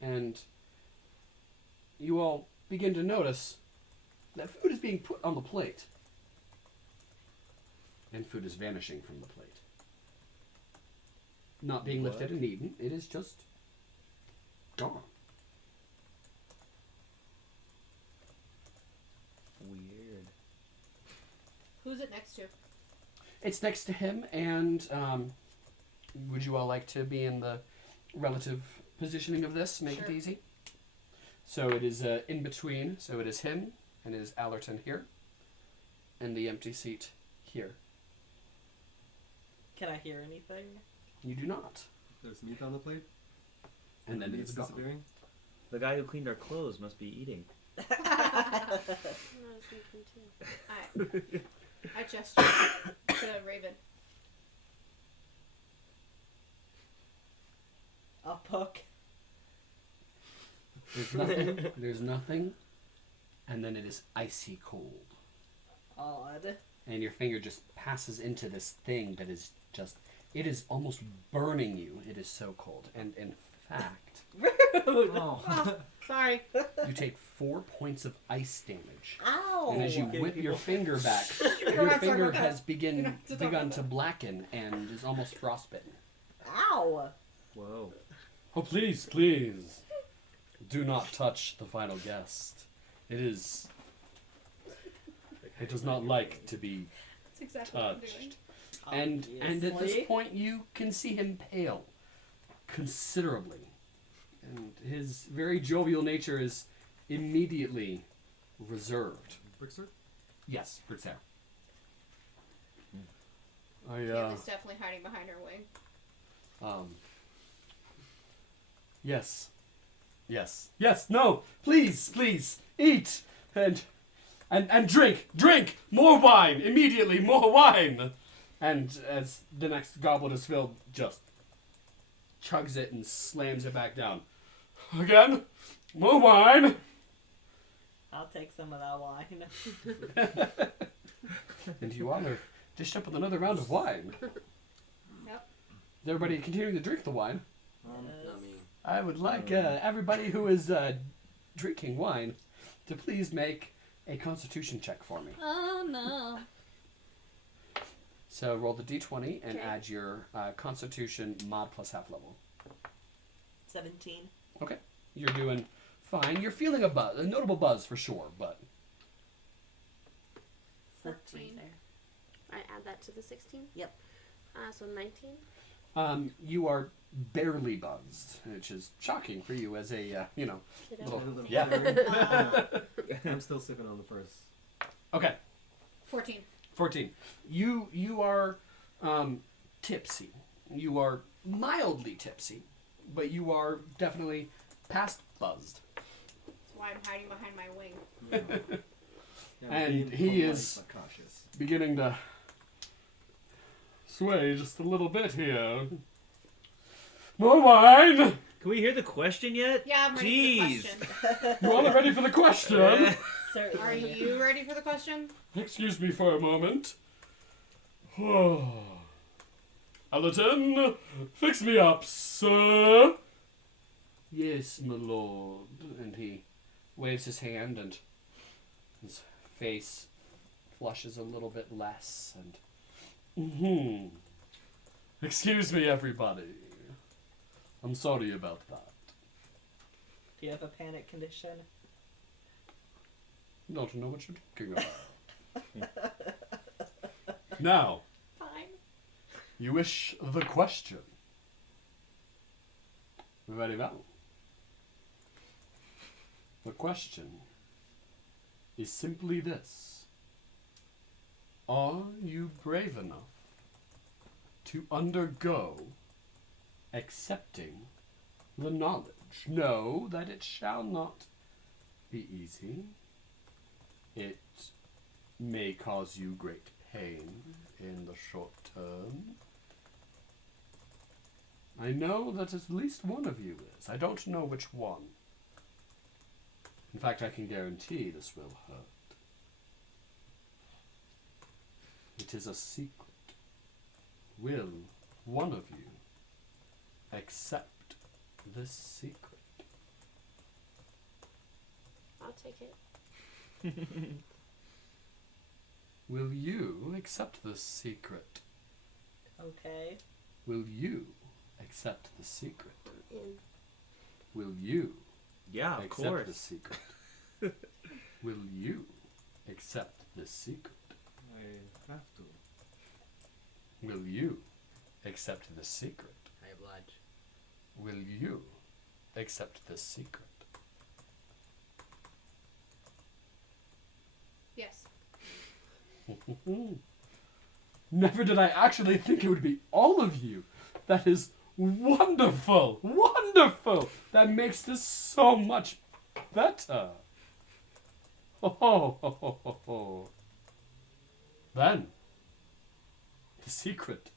And you all begin to notice that food is being put on the plate. And food is vanishing from the plate. Not being lifted and eaten, it is just gone. Weird. Who's it next to? It's next to him, and would you all like to be in the relative positioning of this? Make Sure. it easy. So it is in between. So it is him, and it is Allerton here, and the empty seat here. Can I hear anything? You do not. there's meat on the plate. And then Meat's it's gone. disappearing. The guy who cleaned our clothes must be eating. I was thinking too. I gestured to Rayvvin. I'll poke. There's nothing. There's nothing. And then it is icy cold. Odd. And your finger just passes into this thing that is just... It is almost burning you. It is so cold. And in fact, Rude. Oh. Sorry. you take 4 points of ice damage. Ow. And as you Getting whip your people- finger back, don't your have to talk finger about that. has You don't have to talk begun about to that. blacken and is almost frostbitten. Ow. Whoa. Oh, please, please. Do not touch the final guest. It is... It does not like to be That's exactly what I'm doing. touched. And at this Obviously. point, you can see him pale considerably. And his very jovial nature is immediately reserved. Brickster? Yes, Brickster. Kim is definitely hiding behind her wing. Yes. Yes. Yes, no! Please, please! Eat! And drink! Drink! More wine! Immediately, more wine! And as the next goblet is filled, just chugs it and slams it back down. Again! More wine! I'll take some of that wine. And you all are dished up with another round of wine. Yep. Is everybody continuing to drink the wine? Not me. I would like everybody who is drinking wine to please make a constitution check for me. Oh no. So roll the d20 and Okay. add your constitution mod plus half level. 17. Okay. You're doing fine. You're feeling a buzz, a notable buzz for sure, but 14. There. I add that to the 16? Yep. So 19? you are barely buzzed, which is shocking for you as a, Kiddo. little... Yeah. Yeah. I'm still sipping on the first. Okay. 14. 14. You are tipsy. You are mildly tipsy, but you are definitely past buzzed. That's why I'm hiding behind my wing. Yeah, And being he polite is- but cautious. Beginning to sway just a little bit here. More wine! Can we hear the question yet? Yeah, I'm ready Jeez. for the question. You all are ready for the question? Certainly. Are you ready for the question? Excuse me for a moment. Allerton, fix me up, sir. Yes, my lord. And he waves his hand and his face flushes a little bit less and... Excuse me, everybody. I'm sorry about that. Do you have a panic condition? Don't know what you're talking about. Now, Fine. you wish the question. Very well. The question is simply this. Are you brave enough to undergo accepting the knowledge? Know that it shall not be easy. It may cause you great pain in the short term. I know that at least one of you is. I don't know which one. In fact, I can guarantee this will hurt. It is a secret. Will one of you accept this secret? I'll take it. Will you accept this secret? Okay. Will you accept the secret? I'm in. Will you Yeah, of accept course. the secret? Will you accept this secret? I have to. Will you accept this secret? I oblige. Will you accept this secret? Yes. Never did I actually think it would be all of you. That is wonderful! Wonderful! That makes this so much better. Oh. Then, the secret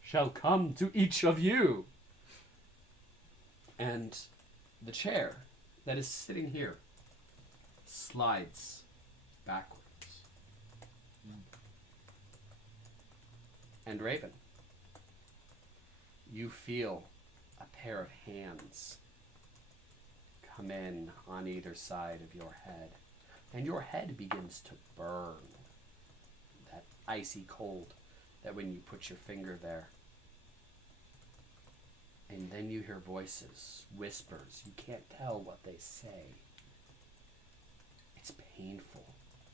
shall come to each of you. And the chair that is sitting here slides backwards. And Rayvvin, you feel a pair of hands come in on either side of your head, and your head begins to burn. That icy cold that when you put your finger there. And then you hear voices, whispers. You can't tell what they say. It's painful.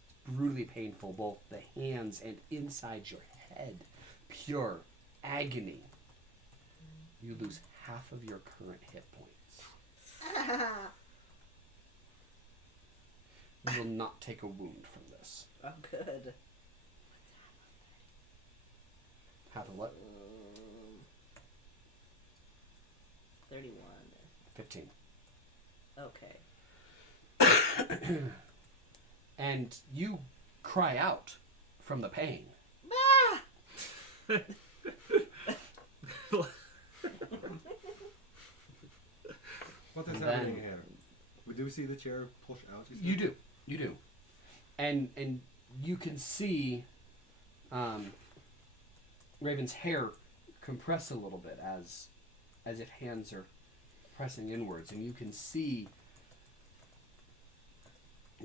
It's brutally painful, both the hands and inside your head. Pure agony. You lose half of your current hit points. You will not take a wound from this. Oh, good. Half of what? 31. 15. Okay. And you cry out from the pain. What is And happening then- here? We do see the chair push out. You do. And you can see Raven's hair compress a little bit as if hands are pressing inwards, and you can see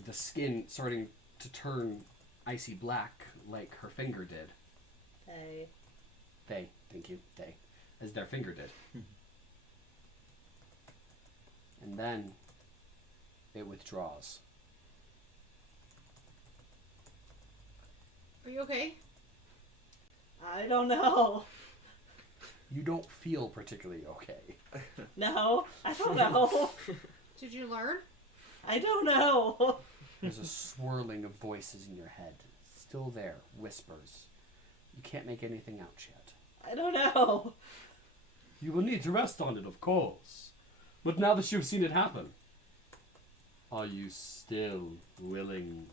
the skin starting to turn icy black like her finger did. Hey. Fae, thank you, Fae, as their finger did. And then it withdraws. Are you okay? I don't know. You don't feel particularly okay. No, I don't know. Did you learn? I don't know. There's a swirling of voices in your head. Still there, whispers. You can't make anything out yet. I don't know. You will need to rest on it, of course. But now that you've seen it happen, are you still willing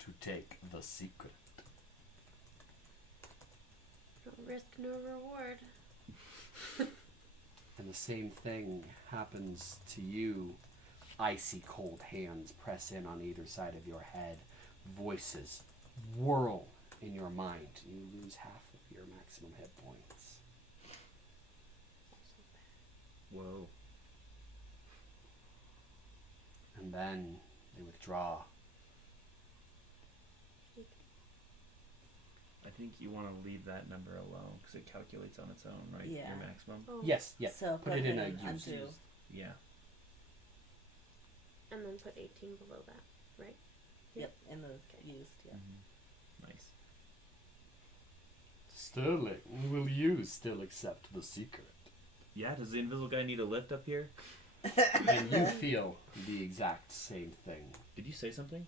to take the secret? No risk, no reward. And the same thing happens to you. Icy cold hands press in on either side of your head. Voices whirl in your mind. You lose half of your maximum hit points. Whoa. And then they withdraw. I think you want to leave that number alone because it calculates on its own, right? Yeah. Your maximum. Oh. Yes, yes. So put it in a undo. use. Yeah. And then put 18 below that, right? Yep, in the used, yeah. Nice. Sterling, will you still accept the secret? Yeah. Does the invisible guy need a lift up here? And you feel the exact same thing. Did you say something?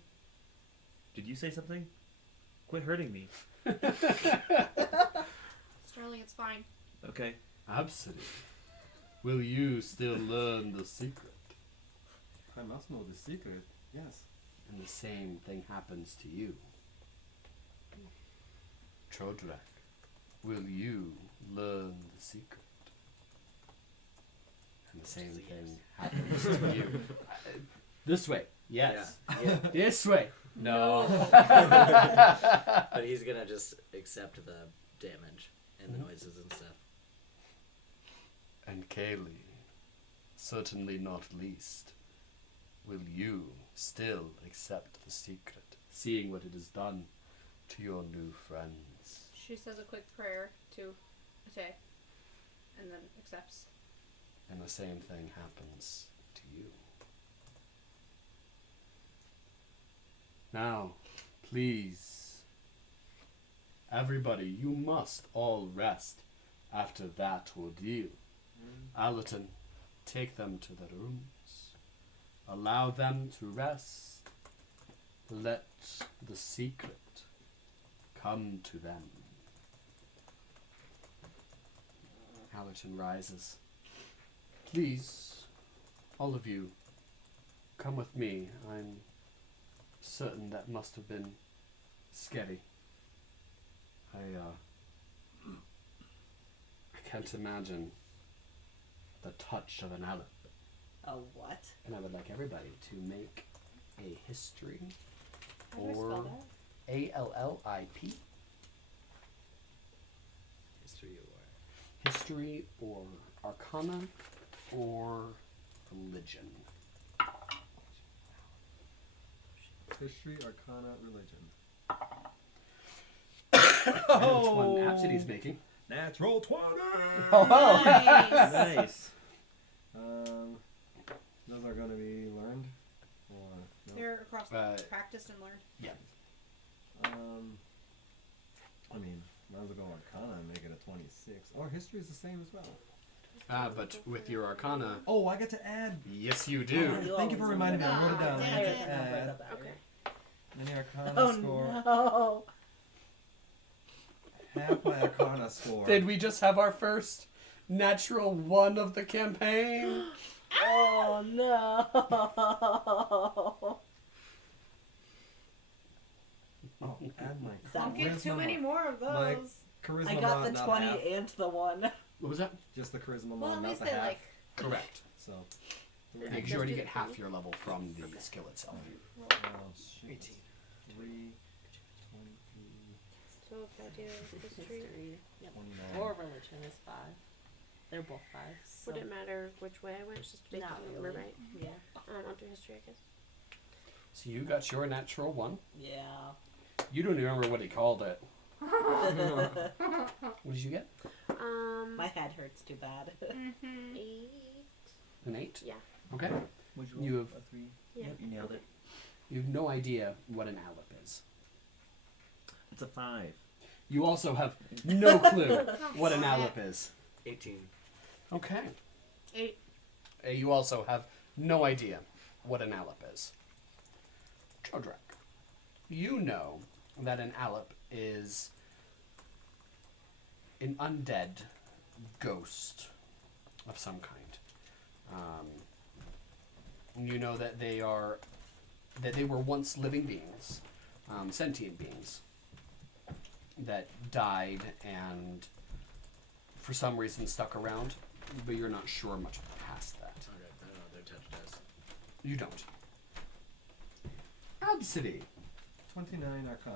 Did you say something? Quit hurting me. Sterling, it's fine. Okay. Absidee, will you still learn the secret? I must know the secret. Yes. And the same thing happens to you. Chodrak, will you learn the secret? And the same thing happens to you. This way, yes. Yeah. This way, no. But he's gonna just accept the damage and the noises and stuff. And Caleigh, certainly not least, will you still accept the secret, seeing what it has done to your new friends? She says a quick prayer to Ate, and then accepts. And the same thing happens to you. Now, please, everybody, you must all rest after that ordeal. Allerton, take them to their rooms. Allow them to rest. Let the secret come to them. Allerton rises. Please, all of you, come with me. I'm certain that must have been scary. I can't imagine the touch of an Allip. A what? And I would like everybody to make a history How do I spell or that? ALLIP. History or Arcana or Religion. History, Arcana, Religion. And which one Absidee's making. Natural 20! Oh, Nice. Nice. Those are going to be learned? Or no? They're across practiced and learned. Yeah. I mean, might as well go Arcana and make it a 26. Or History is the same as well. But with your Arcana, Oh, I get to add. yes you do. Thank you for reminding me. I wrote it down. I damn get it. to add. Okay. And the Arcana Oh score. no! Half my Arcana score. Did we just have our first natural one of the campaign? Oh no! Oh, add my Don't get too charisma many mod. more of My those. charisma I got mod, the not 20 half. and the 1. What was that? Just the charisma mod, Well, at not least the they half. like. Correct. So. Yeah, 'cause you already get half your level from the skill itself. Oh, shit. 18. 3, So if I do history, Yep. 29. Or religion is 5. They're both 5. So. would it matter which way I went? It's just based Not on the number, really. right? Yeah. I'll do history, I guess. So you got your natural 1. Yeah. You don't even remember what he called it. What did you get? My head hurts too bad. 8. An 8? Yeah. Okay. Would You have- a 3? Yeah. Yep, you nailed it. You have no idea what an alep is. It's a 5. You also have no clue what an alep is. 18. Okay. 8. You also have no idea what an alep is. Chodrak, you know that an alep is an undead ghost of some kind. You know that they were once living beings, sentient beings, that died and for some reason stuck around, but you're not sure much past that. Okay, I don't know what their touch does. You don't. Absidee. 29 Arcana.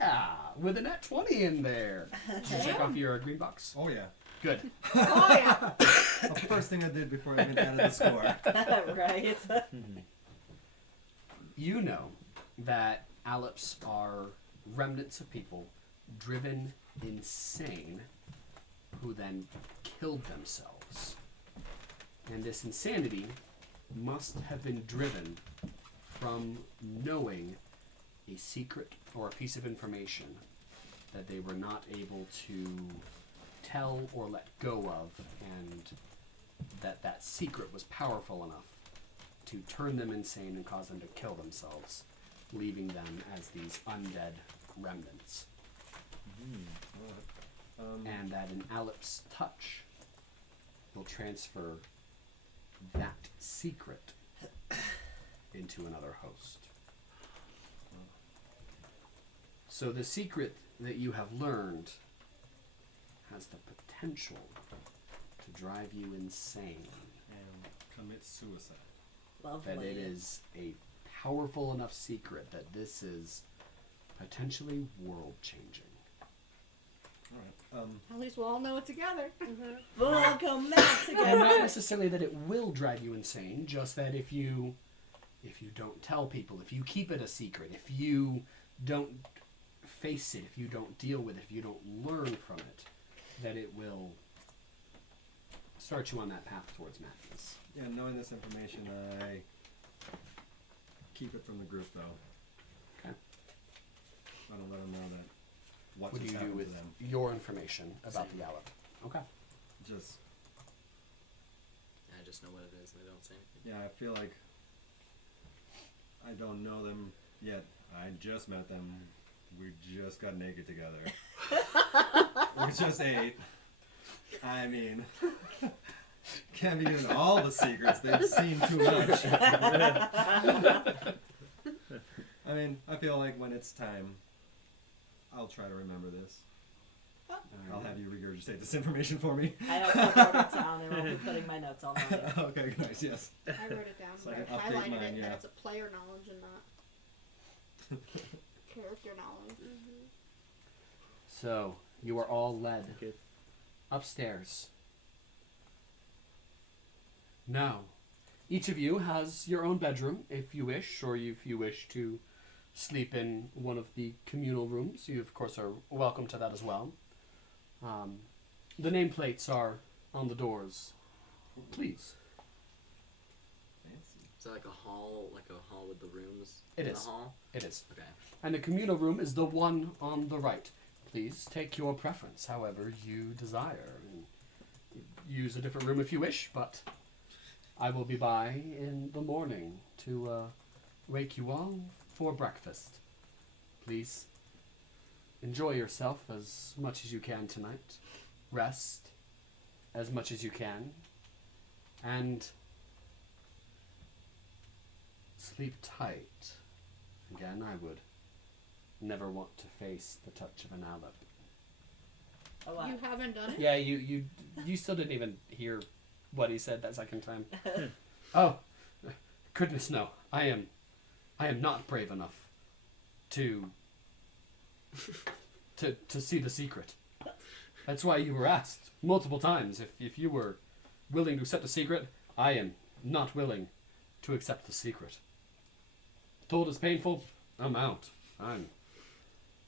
Yeah, with a nat 20 in there. Did you check off your green box? Oh yeah. Good. Oh yeah. The first thing I did before I even added the score. Right. You know that aleps are remnants of people driven insane who then killed themselves. And this insanity must have been driven from knowing a secret or a piece of information that they were not able to tell or let go of, and that secret was powerful enough to turn them insane and cause them to kill themselves, leaving them as these undead remnants. And that an alep's touch will transfer that secret into another host. So the secret that you have learned has the potential to drive you insane. And commit suicide. Lovely. That it is a powerful enough secret that this is potentially world-changing. Alright. At least we'll all know it together. Welcome back And together. not necessarily that it will drive you insane, just that if you don't tell people, if you keep it a secret, if you don't face it, if you don't deal with it, if you don't learn from it, that it will start you on that path towards madness. Yeah, knowing this information, I keep it from the group though. Okay. I don't let them know that what's What do you do happened with to them. your information about the alep? Okay. Just I just know what it is and I don't say anything. yeah, I feel like I don't know them yet. I just met them. We just got naked together. We just ate. I mean, can't be giving all the secrets. They've seen too much. I mean, I feel like when it's time, I'll try to remember this. I'll have you regurgitate this information for me. I also wrote it down and I'll be putting my notes on mine. Okay, nice, yes. I wrote it down, So I but can I update highlighted mine, it yeah. that it's a player knowledge and not character knowledge. So you are all led Good. upstairs. Now, each of you has your own bedroom, if you wish, or if you wish to sleep in one of the communal rooms. You, of course, are welcome to that as well. The nameplates are on the doors. Please. Fancy. Is that like a hall with the rooms It in is. the hall? It is. Okay. And the communal room is the one on the right. Please take your preference, however you desire. And use a different room if you wish, but I will be by in the morning to wake you all for breakfast. Please enjoy yourself as much as you can tonight. Rest as much as you can. And sleep tight. Again, I would never want to face the touch of an alep. A what? You haven't done it? Yeah, you still didn't even hear what he said that second time. Oh, goodness no. I am not brave enough to to see the secret. That's why you were asked multiple times if you were willing to accept the secret. I am not willing to accept the secret. Told it's painful, I'm out. I'm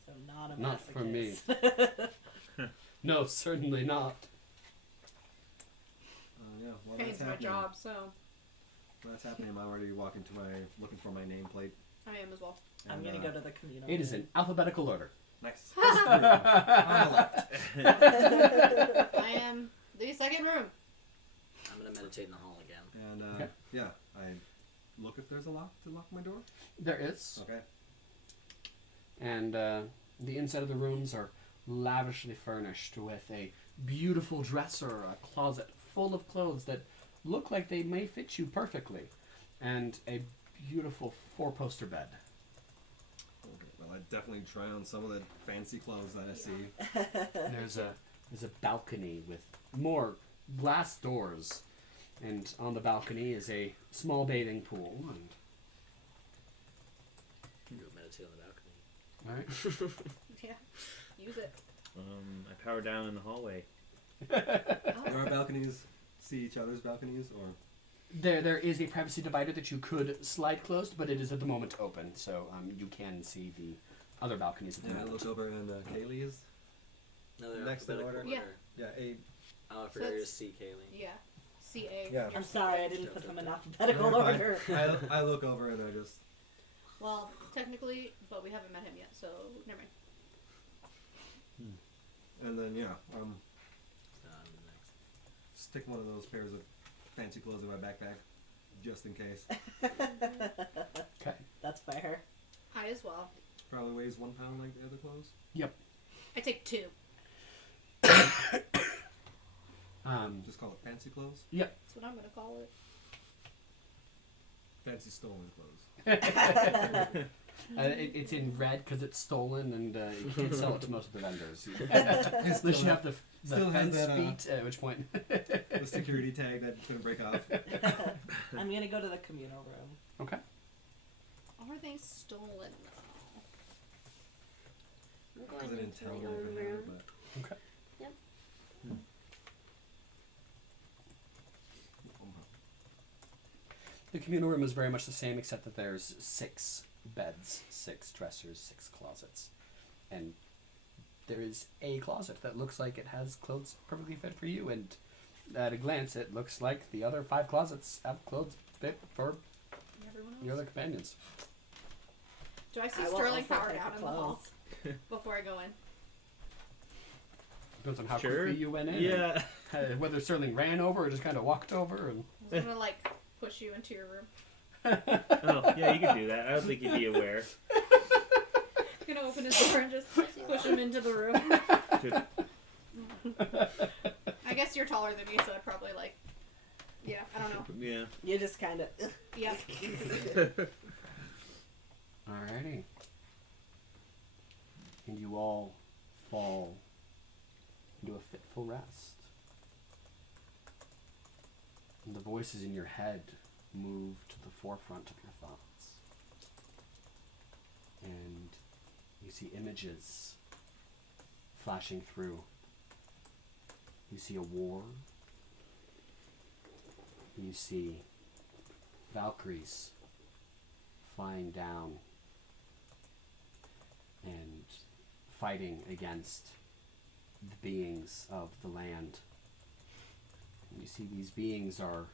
So not a not for me. masochist. No, certainly not. Yeah, while Pain's that's my happening, job, so while that's happening, I'm already looking for my nameplate. I am as well. I'm And, gonna go to the communal. It is in alphabetical order. Nice. On the left. I am the second room. I'm gonna meditate in the hall again. And Okay. yeah, I look if there's a lock to lock my door. There is. Okay. And the inside of the rooms are lavishly furnished with a beautiful dresser, a closet full of clothes that look like they may fit you perfectly, and a beautiful four-poster bed. Okay. Well, I definitely try on some of the fancy clothes that I see. There's a balcony with more glass doors, and on the balcony is a small bathing pool. And Go meditate on the balcony. all right. Yeah. Use it. I power down in the hallway. Do our balconies see each other's balconies, or There is a privacy divider that you could slide closed, but it is at the moment open, so you can see the other balconies at the and I moment. look over and Caleigh No, they're Next in alphabetical order. Yeah. Yeah, a Oh, I So forgot it's- to see Caleigh. Yeah. CA. Yeah. I'm sorry, I didn't put them in alphabetical You're fine. order. I look over and I just Well, technically, but we haven't met him yet, so never mind. and then yeah, Next. stick one of those pairs of fancy clothes in my backpack, just in case. Okay. That's fair. I as well. Probably weighs 1 pound like the other clothes. I take 2. Just call it fancy clothes. That's what I'm gonna call it. Fancy stolen clothes. It's in red because it's stolen, and you can't sell it to most of the vendors. Unless you have the still has fence that, feet, at which point. The security tag that couldn't break off. I'm gonna go to the communal room. Okay. Are they stolen though? I'm Because I going didn't into tell my them own if I had room. it, but Okay. Yep. The communal room is very much the same, except that there's 6 beds, 6 dressers, 6 closets, and there is a closet that looks like it has clothes perfectly fit for you. And at a glance, it looks like the other 5 closets have clothes fit for Everyone your else? other companions. Do I see I will Sterling also power take down the in the hall clothes. before I go in? Depends on how Sure. quickly you went in. Yeah. And, whether Sterling ran over or just kind of walked over. And I was gonna like push you into your room. Oh, yeah, you can do that. I don't think you'd be aware. Gonna open his door and just push him into the room. I guess you're taller than me, so I'd probably like. Yeah, I don't know. Yeah. You just kind of. Yeah. Alrighty. And you all fall into a fitful rest. And the voices in your head move to the forefront of your thoughts. And you see images flashing through. You see a war. You see Valkyries flying down and fighting against the beings of the land. And you see these beings are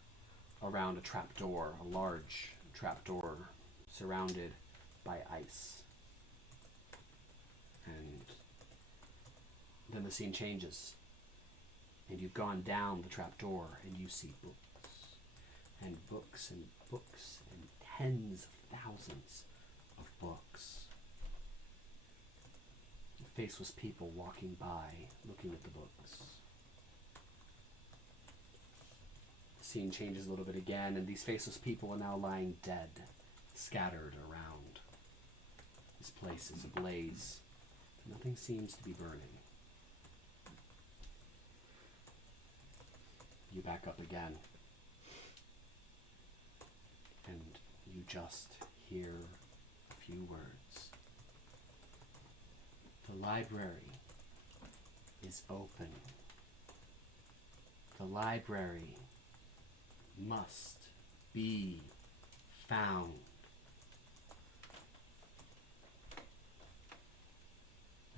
around a trapdoor, a large trapdoor surrounded by ice. And then the scene changes, and you've gone down the trapdoor, and you see books and books and books and tens of thousands of books. Faceless people walking by, looking at the books. The scene changes a little bit again, and these faceless people are now lying dead, scattered around. This place is ablaze. Nothing seems to be burning. You back up again, and you just hear a few words. The library is open. The library must be found.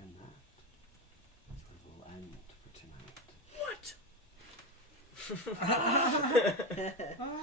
And that is where we'll end for tonight. What?